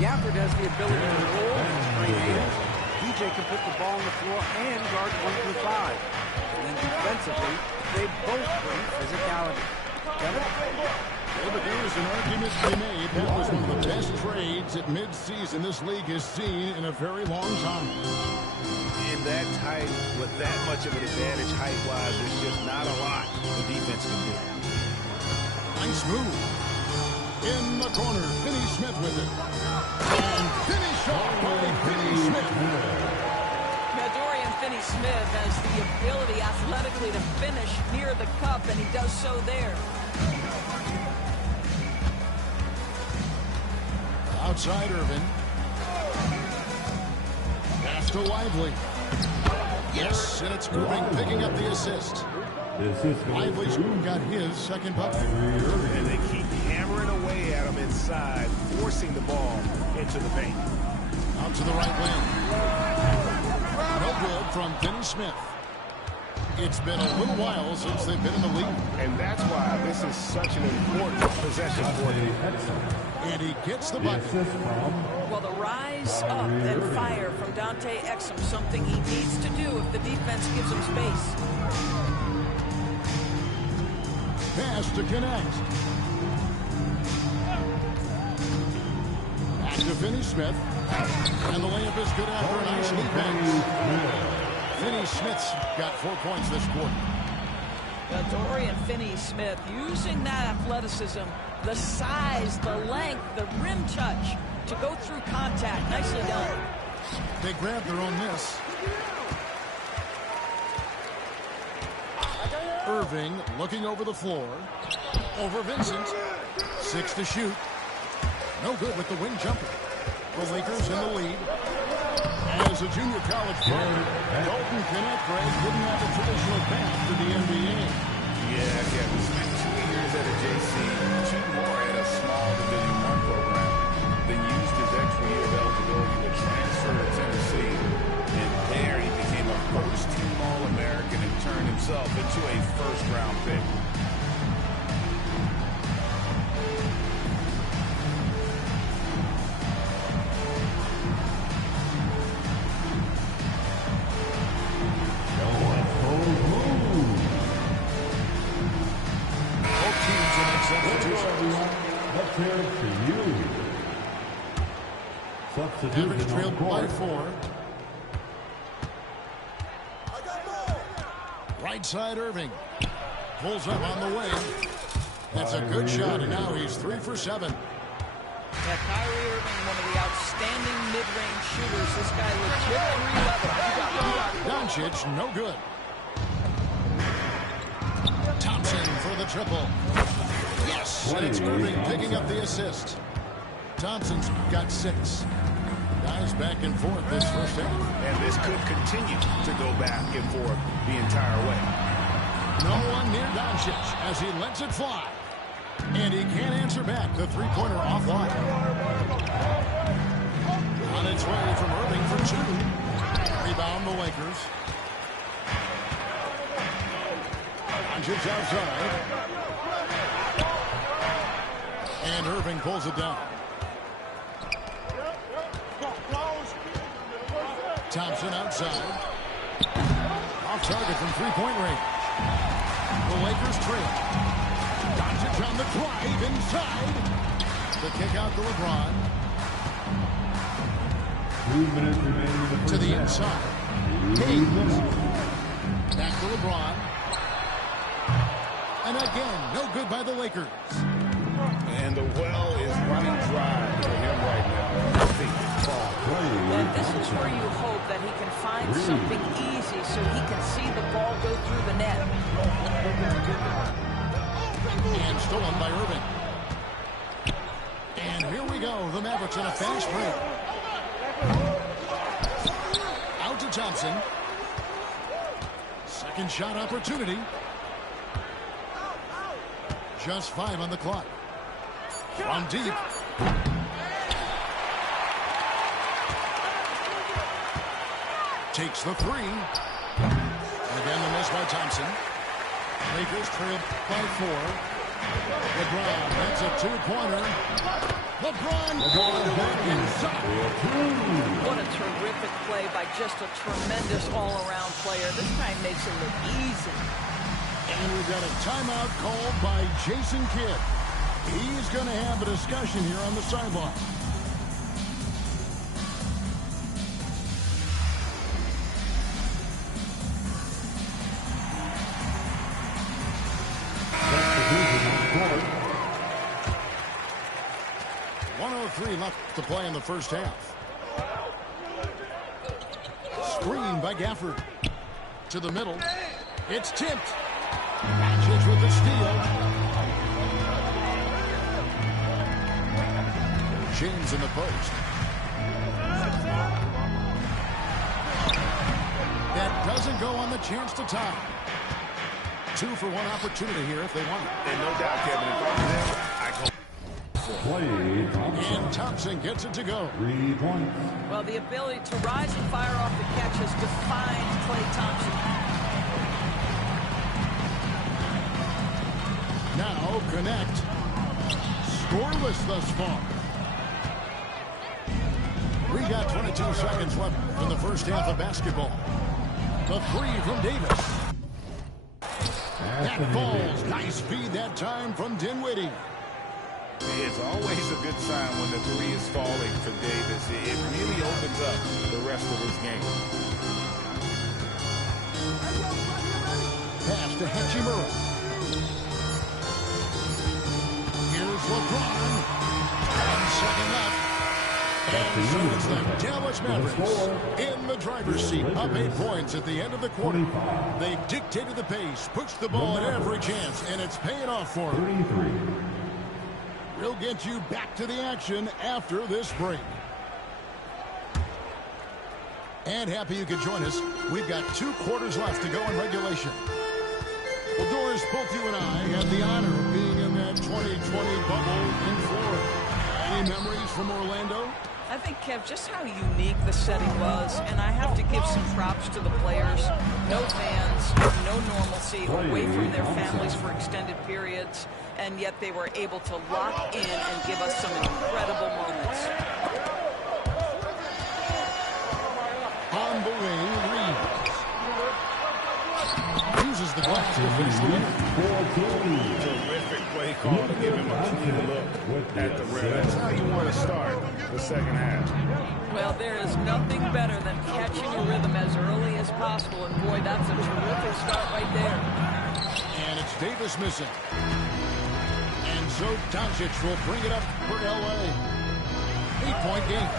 Gafford has the ability to roll and straight hands. P.J. can put the ball on the floor and guard 1 through 5. And then defensively, they both bring physicality. Kevin? Well, but there is an argument to be made. That was one of the best trades at midseason this league has seen in a very long time. In that tight, with that much of an advantage height-wise, there's just not a lot the defense can do. Nice move. In the corner, Finney Smith with it. And finish off by Finney Smith. Now, Dorian Finney-Smith has the ability athletically to finish near the cup, and he does so there. Outside Irvin. Pass to Lively. Yes, and it's Irving picking up the assist. Lively's got his second bucket. And they keep hammering away at him inside, forcing the ball into the paint. Out to the right wing. No good from Finney Smith. It's been a little while since they've been in the lead. And that's why this is such an important possession for them. And he gets the bucket. Well, the rise up and fire from Dante Exum, something he needs to do if the defense gives him space. Pass to connect. Back to Finney Smith. And the layup is good after a nice lead pass. Finney Smith's got 4 points this quarter. Dorian Finney-Smith using that athleticism, the size, the length, the rim touch to go through contact. Nicely done. They grab their own miss. Irving looking over the floor. Over Vincent. 6 to shoot. No good with the wing jumper. The Lakers in the lead. As a junior college player, Dalton Knecht, Greg, didn't have a traditional path to the NBA. Yeah, Kevin spent 2 years at a JC, 2 more at a small Division I program, then used his extra year of eligibility to transfer to Tennessee. And there he became a first-team All-American and turned himself into a first-round pick. Average trailed by 4. Right side Irving. Pulls up on the wing. That's a good shot, and now he's 3 for 7. Yeah, Kyrie Irving, one of the outstanding mid-range shooters. This guy legit 3 level. Doncic, no good. Thompson for the triple. Yes, and it's Irving picking up the assist. Thompson's got 6. Guys back and forth this first half. And this could continue to go back and forth the entire way. No one near Doncic as he lets it fly. And he can't answer back. The three-pointer offline. On its way from Irving for 2. Rebound the Lakers. Doncic outside. And Irving pulls it down. Thompson outside. Off target from three-point range. The Lakers trail. Doncic on the drive inside. The kick out to LeBron. 2 minutes remaining to the inside. Hayes. Back to LeBron. And again, no good by the Lakers. And the well is running dry for him right now. And this is where you hope that he can find something easy so he can see the ball go through the net. And stolen by Irving. And here we go. The Mavericks in a fast break. Out to Thompson. Second shot opportunity. Just 5 on the clock. From deep. Takes the 3. Again, the miss by Thompson. Lakers trail by 4. LeBron, that's a 2-pointer. LeBron inside. What a terrific play by just a tremendous all-around player. This guy makes it look easy. And we've got a timeout called by Jason Kidd. He's going to have a discussion here on the sideline. Left to play in the first half. Screen by Gafford. To the middle. It's tipped. Doncic with the steal. James in the post. That doesn't go on the chance to tie. 2 for 1 opportunity here if they want it. And no doubt, Kevin, if I'm there, I go. And Thompson gets it to go. 3 points. Well, the ability to rise and fire off the catch has defined Klay Thompson. Now Knecht. Scoreless thus far. We got 22 seconds left in the first half of basketball. The 3 from Davis. That falls. Nice feed that time from Dinwiddie. It's always a good sign when the 3 is falling for Davis. It really opens up the rest of his game. Pass to Hachimura. Here's LeBron. 1 second left. And so it's the Dallas Mavericks in the driver's seat, up 8 points at the end of the quarter. They dictated the pace, pushed the ball at every chance, and it's paying off for them. We'll get you back to the action after this break. And happy you could join us. We've got 2 quarters left to go in regulation. Well, Doris, both you and I had the honor of being in that 2020 bubble in Florida. Any memories from Orlando? I think, Kev, just how unique the setting was, and I have to give some props to the players. No fans, no normalcy, away from their families for extended periods, and yet they were able to lock in and give us some incredible moments. On the wing, Reeves uses the glass to finish the winner. Terrific play call to give him a clean look at the rim. That's how you want to start the second half. Well, there is nothing better than catching your rhythm as early as possible, and boy, that's a terrific start right there. And it's Davis missing. And so Doncic will bring it up for LA. 8-point game.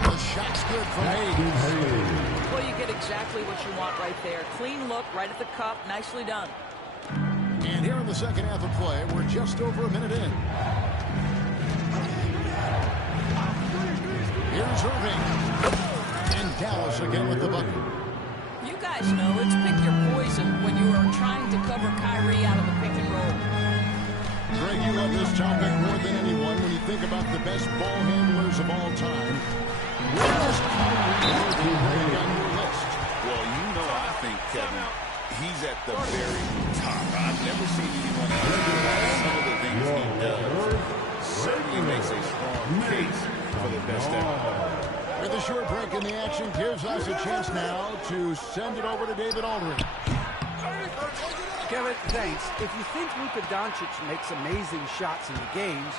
The shot's good from Hayes. Well, you get exactly what you want right there. Clean look, right at the cup. Nicely done. And here in the second half of play, we're just over a minute in. Here's Irving. And Dallas again with the bucket. You guys know it's pick your poison when you are trying to cover Kyrie out of the pick and roll. Greg, you love this topic more than anyone when you think about the best ball handlers of all time. Where does Kyrie Irving rank on your list? Well, you know, I think, Kevin, he's at the very top. I've never seen anyone else do some of the things he does. Certainly makes a strong case for the best ever. With a short break in the action gives us a chance now to send it over to David Aldridge. Kevin, thanks. If you think Luka Doncic makes amazing shots in the games,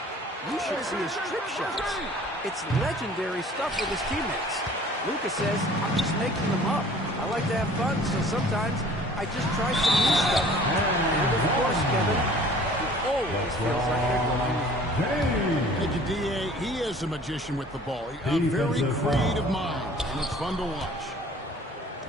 you should see his trip shots. It's legendary stuff with his teammates. Luka says, I'm just making them up. I like to have fun, so sometimes I just try some new stuff. And of course, Kevin, he always feels like they're going. Thank you, D.A. He is a magician with the ball. A very creative mind, and it's fun to watch.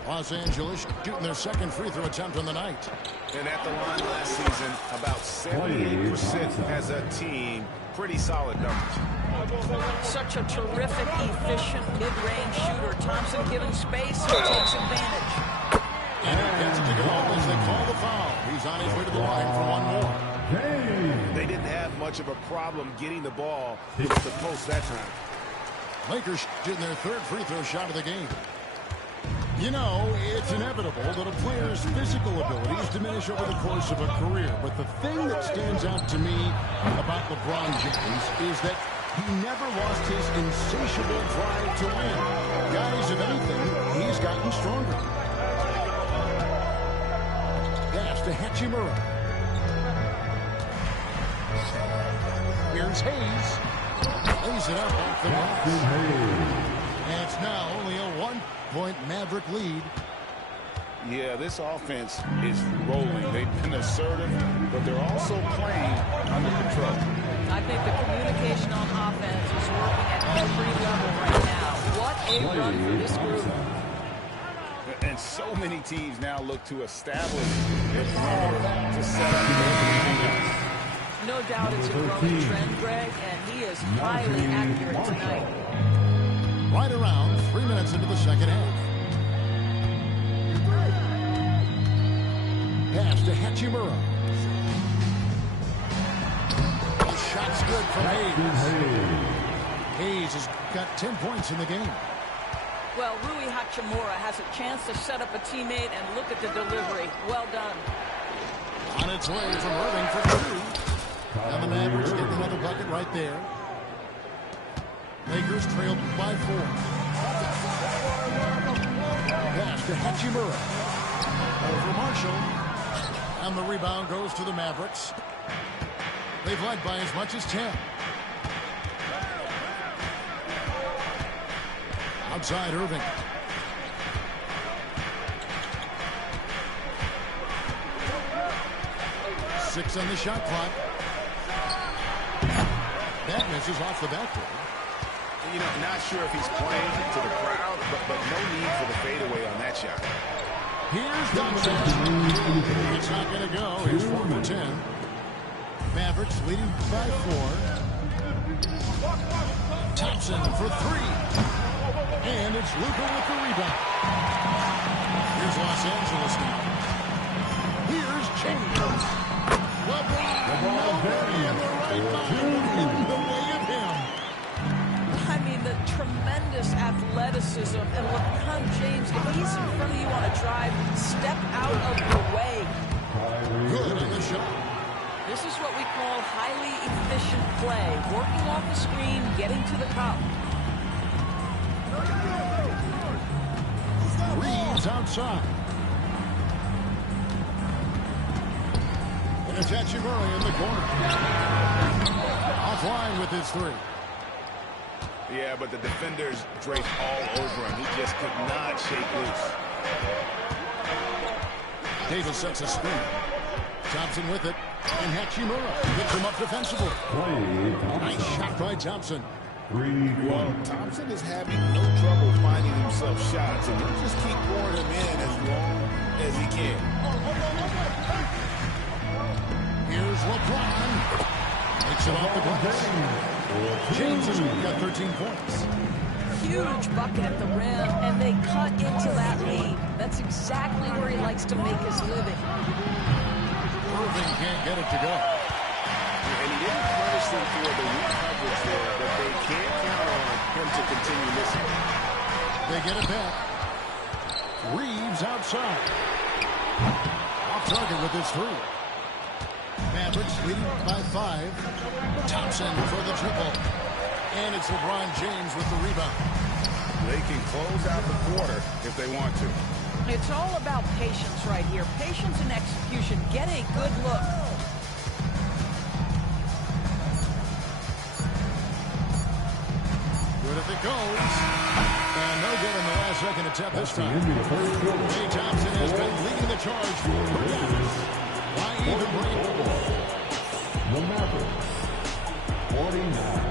Los Angeles shooting their second free throw attempt on the night. And at the line last season, about 78% as a team. Pretty solid numbers. Such a terrific, efficient mid-range shooter. Thompson given space, he takes advantage. And he gets it to go as they call the foul. He's on his way to the line for one more. They didn't have much of a problem getting the ball to the post that time. Lakers shooting their third free throw shot of the game. You know, it's inevitable that a player's physical abilities diminish over the course of a career. But the thing that stands out to me about LeBron James is that he never lost his insatiable drive to win. Guys, if anything, he's gotten stronger. Pass to Hachimura. Here's Hayes. Lays it up off the box. And it's now only a 1-point Maverick lead. Yeah, this offense is rolling. They've been assertive, but they're also playing under control. I think the communication on offense is working at every level right now. What a run for this group. And so many teams now look to establish their perimeter to set up their. No doubt it's a growing trend, Greg, and he is highly accurate tonight. Right around 3 minutes into the second half. Pass to Hachimura. The shot's good from Hayes. Hayes has got 10 points in the game. Well, Rui Hachimura has a chance to set up a teammate and look at the delivery. Well done. On its way from Irving for two. And the Mavericks get another bucket right there. Lakers trailed by 4. Pass to Hachimura. Over Marshall. And the rebound goes to the Mavericks. They've led by as much as 10. Outside Irving. Six on the shot clock. That misses off the backboard. You know, not sure if he's playing to the crowd, but no need for the fadeaway on that shot. Here's Doncic. It's not going to go. Here's 4 for 10. Mavericks leading by 4. Thompson for 3. And it's Luka with the rebound. Here's Los Angeles now. Here's James. LeBron, nobody in the right mind in the way of him. I mean, the tremendous athleticism. And LeBron James, if he's in front of you on a drive, step out of the way. Good on the shot. This is what we call highly efficient play. Working off the screen, getting to the cup. Reeves outside. And it's Hachimura in the corner. Offline with his 3. Yeah, but the defenders draped all over him. He just could not shake loose. Davis sets a screen. Thompson with it. And Hachimura gets him up defensively. Nice shot by Thompson. Well, Thompson is having no trouble finding himself shots, and he'll just keep pouring them in as long as he can. Here's LeBron. Takes it off the glass. James has got 13 points. Huge bucket at the rim, and they cut into that lead. That's exactly where he likes to make his living. Irving can't get it to go. And he didn't punish them for the weak coverage there, but they can't count on him to continue missing. They get it back. Reeves outside. Off target with his 3. Mavericks leading by 5. Thompson for the triple. And it's LeBron James with the rebound. They can close out the quarter if they want to. It's all about patience right here. Patience and execution. Get a good look. Good if it goes. And no good in the last second attempt this time. Klay Thompson has been leading the charge for Dallas. Why even break? The Mavericks, 49.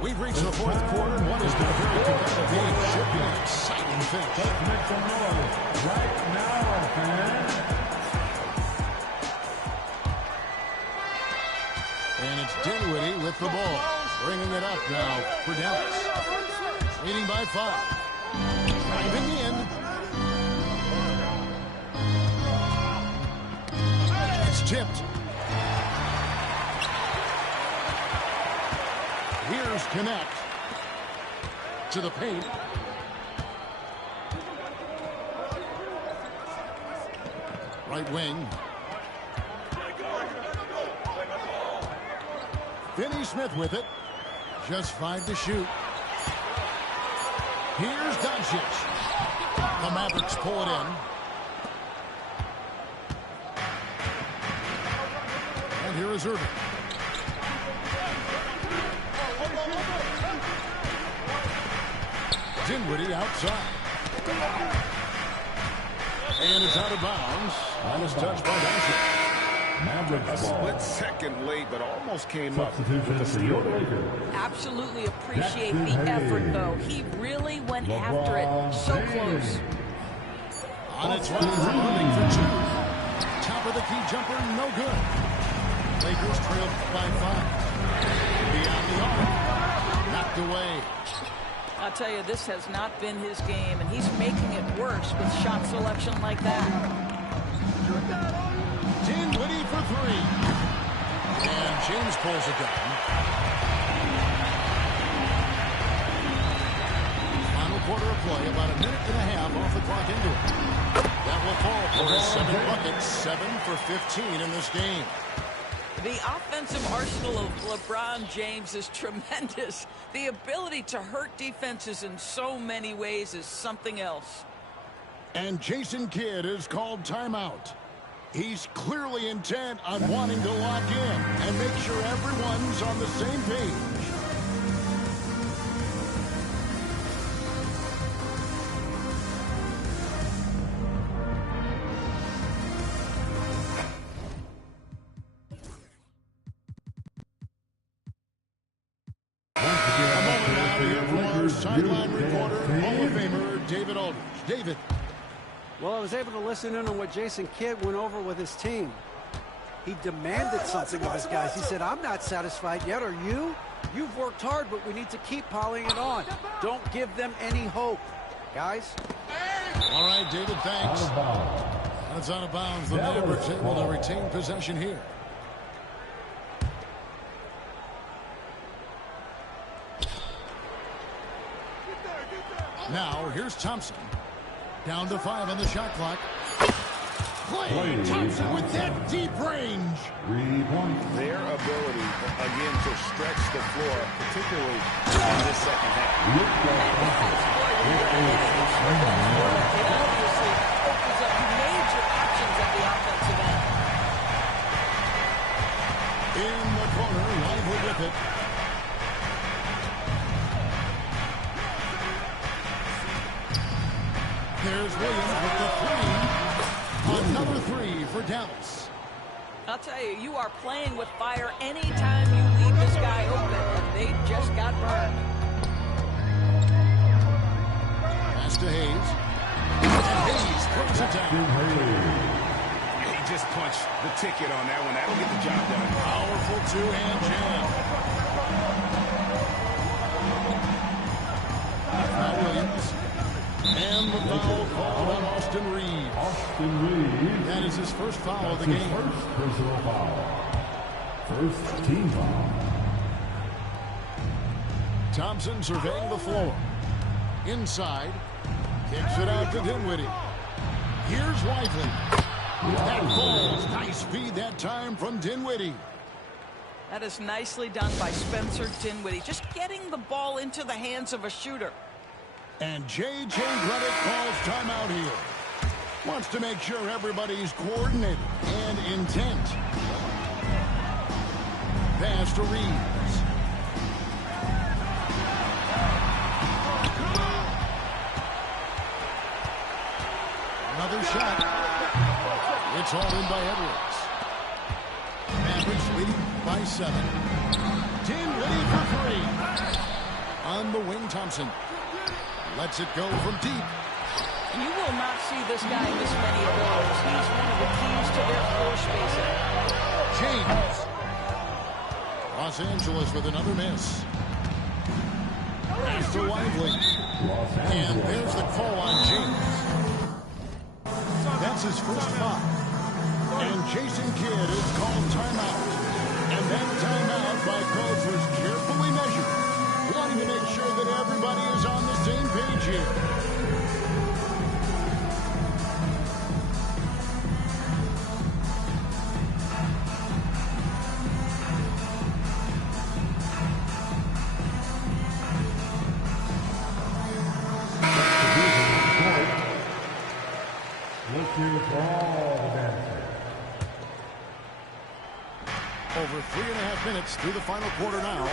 We've reached the 4th quarter, and what has been a very competitive game. Should be an exciting finish. Let's make some noise right now, fans. And it's Dinwiddie with the ball. Bringing it up now for Dallas. Leading by 5. Driving in. It's tipped. Here's Connect. To the paint. Right wing. Finney Smith with it. Just 5 to shoot. Here's Doncic. The Mavericks pull it in. And here is Irving. Dinwiddie outside. And it's out of bounds. Nice touch by Doncic. A split second late, but almost came up with a steal. Absolutely appreciate the effort, though. He really went after it. So close. On its way, running for 2. Top of the key jumper, no good. Lakers trailed by 5. Beyond the arc. Knocked away. I'll tell you, this has not been his game, and he's making it worse with shot selection like that. Dinwiddie for 3. And James pulls it down. Final quarter of play, about a minute and a half off the clock into it. That will fall for his 7 buckets, 7 for 15 in this game. The offensive arsenal of LeBron James is tremendous. The ability to hurt defenses in so many ways is something else. And Jason Kidd is called timeout. He's clearly intent on wanting to lock in and make sure everyone's on the same page. A David. Well, I was able to listen in on what Jason Kidd went over with his team. He demanded something of his guys. He said, I'm not satisfied yet. Are you? You've worked hard, but we need to keep piling it on. Don't give them any hope. Guys? All right, David, thanks. And it's out of bounds. The Mavericks able to retain possession here. Now, here's Thompson. Down to 5 on the shot clock. Klay Thompson with that deep range. 3 points. Their ability, again, to stretch the floor, particularly in this second half. It obviously opens up major options at the offensive end. In the corner, Lively with it. There's Williams with the 3. Another 3 for Dallas. I'll tell you, you are playing with fire anytime you leave this guy open. And they just got burned. Pass to Hayes. And Hayes throws it down. He just punched the ticket on that one. That'll get the job done. Powerful two-hand jam. Now Williams. And the foul called on Austin Reeves. Austin Reeves. That is his first foul of the game. First personal foul. First team foul. Thompson surveying the floor. Inside. Kicks it out to Dinwiddie. Here's Lively. That falls. Nice feed that time from Dinwiddie. That is nicely done by Spencer Dinwiddie. Just getting the ball into the hands of a shooter. And J.J. Redick calls timeout here. Wants to make sure everybody's coordinated and intent. Pass to Reeves. Another shot. It's all in by Edwards. Mavericks leading by 7. Dinwiddie for 3. On the wing, Thompson. Lets it go from deep. You will not see this guy miss many of those. He's one of the keys to their floor spacing. James. Los Angeles with another miss. Pass to Lively. And there's the call on James. That's his first foul. And Jason Kidd is called timeout. And that timeout by coach was carefully measured, wanting to make sure that everybody is on the same page here. Let's hear it for all the dancers. Over 3.5 minutes through the final quarter now.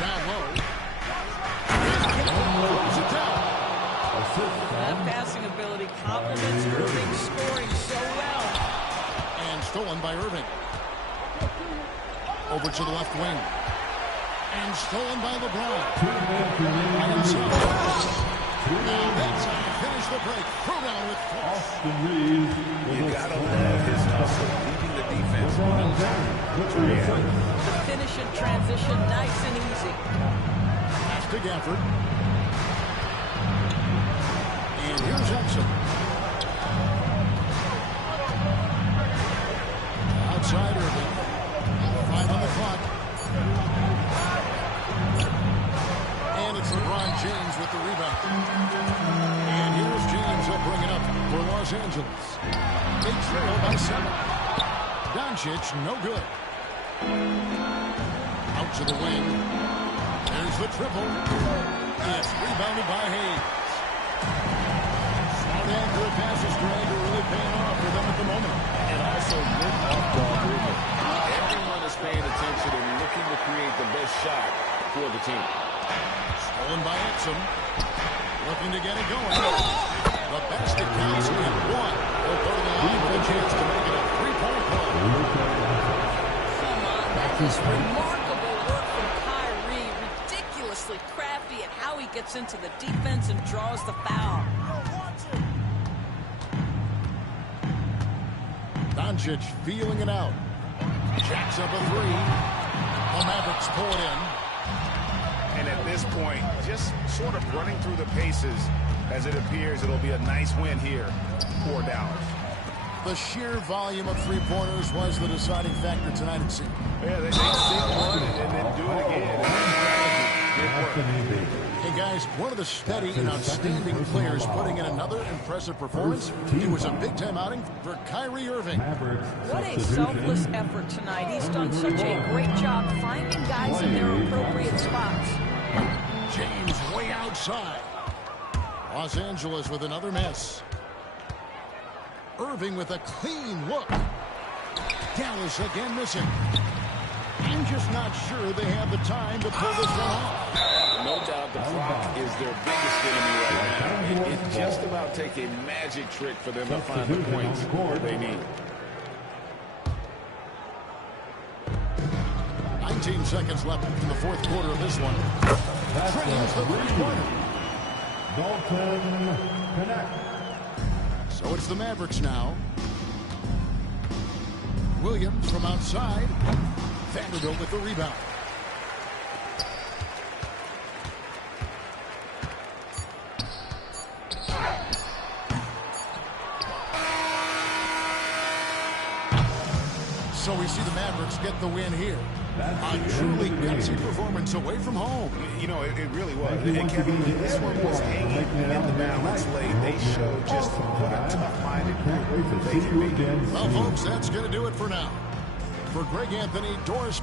Down low. That passing ability complements Irving's scoring so well. And stolen by Irving. Over to the left wing. And stolen by LeBron. Now that's how to finish the break. Throw down with force. Austin Reeves. You gotta love his hustle, keeping the defense. The finish and transition, nice and easy. Pass to Gafford. And here's Jackson. Outside Irving. 5 on the clock. And it's LeBron James with the rebound. And here's James. He'll bring it up for Los Angeles. They trail by 7. Doncic, no good. Out to the wing. There's the triple. It's rebounded by Hayes. Smart accurate passes to Rager really paying off for them at the moment. And also good off-ball movement. Everyone is paying attention and looking to create the best shot for the team. Stolen by Exum. Looking to get it going. The basket counts in 1. They'll go to the line with a chance to make it a 3-point play. That is remarkable work from Kyrie. Ridiculously crafty at how he gets steps into the defense and draws the foul. Doncic feeling it out. Jacks up a three. The Mavericks pull it in. And at this point, just sort of running through the paces, as it appears it'll be a nice win here for Dallas. The sheer volume of three-pointers was the deciding factor tonight, it seemed. Yeah, they sink one and then do it again. Hey, guys, one of the steady and outstanding players putting in another impressive performance. It was a big-time outing for Kyrie Irving. What a selfless effort tonight. He's done such a great job finding guys in their appropriate spots. James way outside. Los Angeles with another miss. Irving with a clean look. Dallas again missing. I'm just not sure they have the time to pull this one off. No doubt the clock is their biggest enemy right now. It just about take a magic trick for them to find the points they need. 19 seconds left in the fourth quarter of this one. Drains the three-pointer. Dalton Knecht. So it's the Mavericks now. Williams from outside. Vanderbilt with the rebound. So we see the Mavericks get the win here. A truly gutsy performance away from home. You know, it really was. And Kevin, this one was hanging in the balance late. They showed just what a tough-minded group they can be. Well, folks, that's going to do it for now. For Greg Anthony, Doris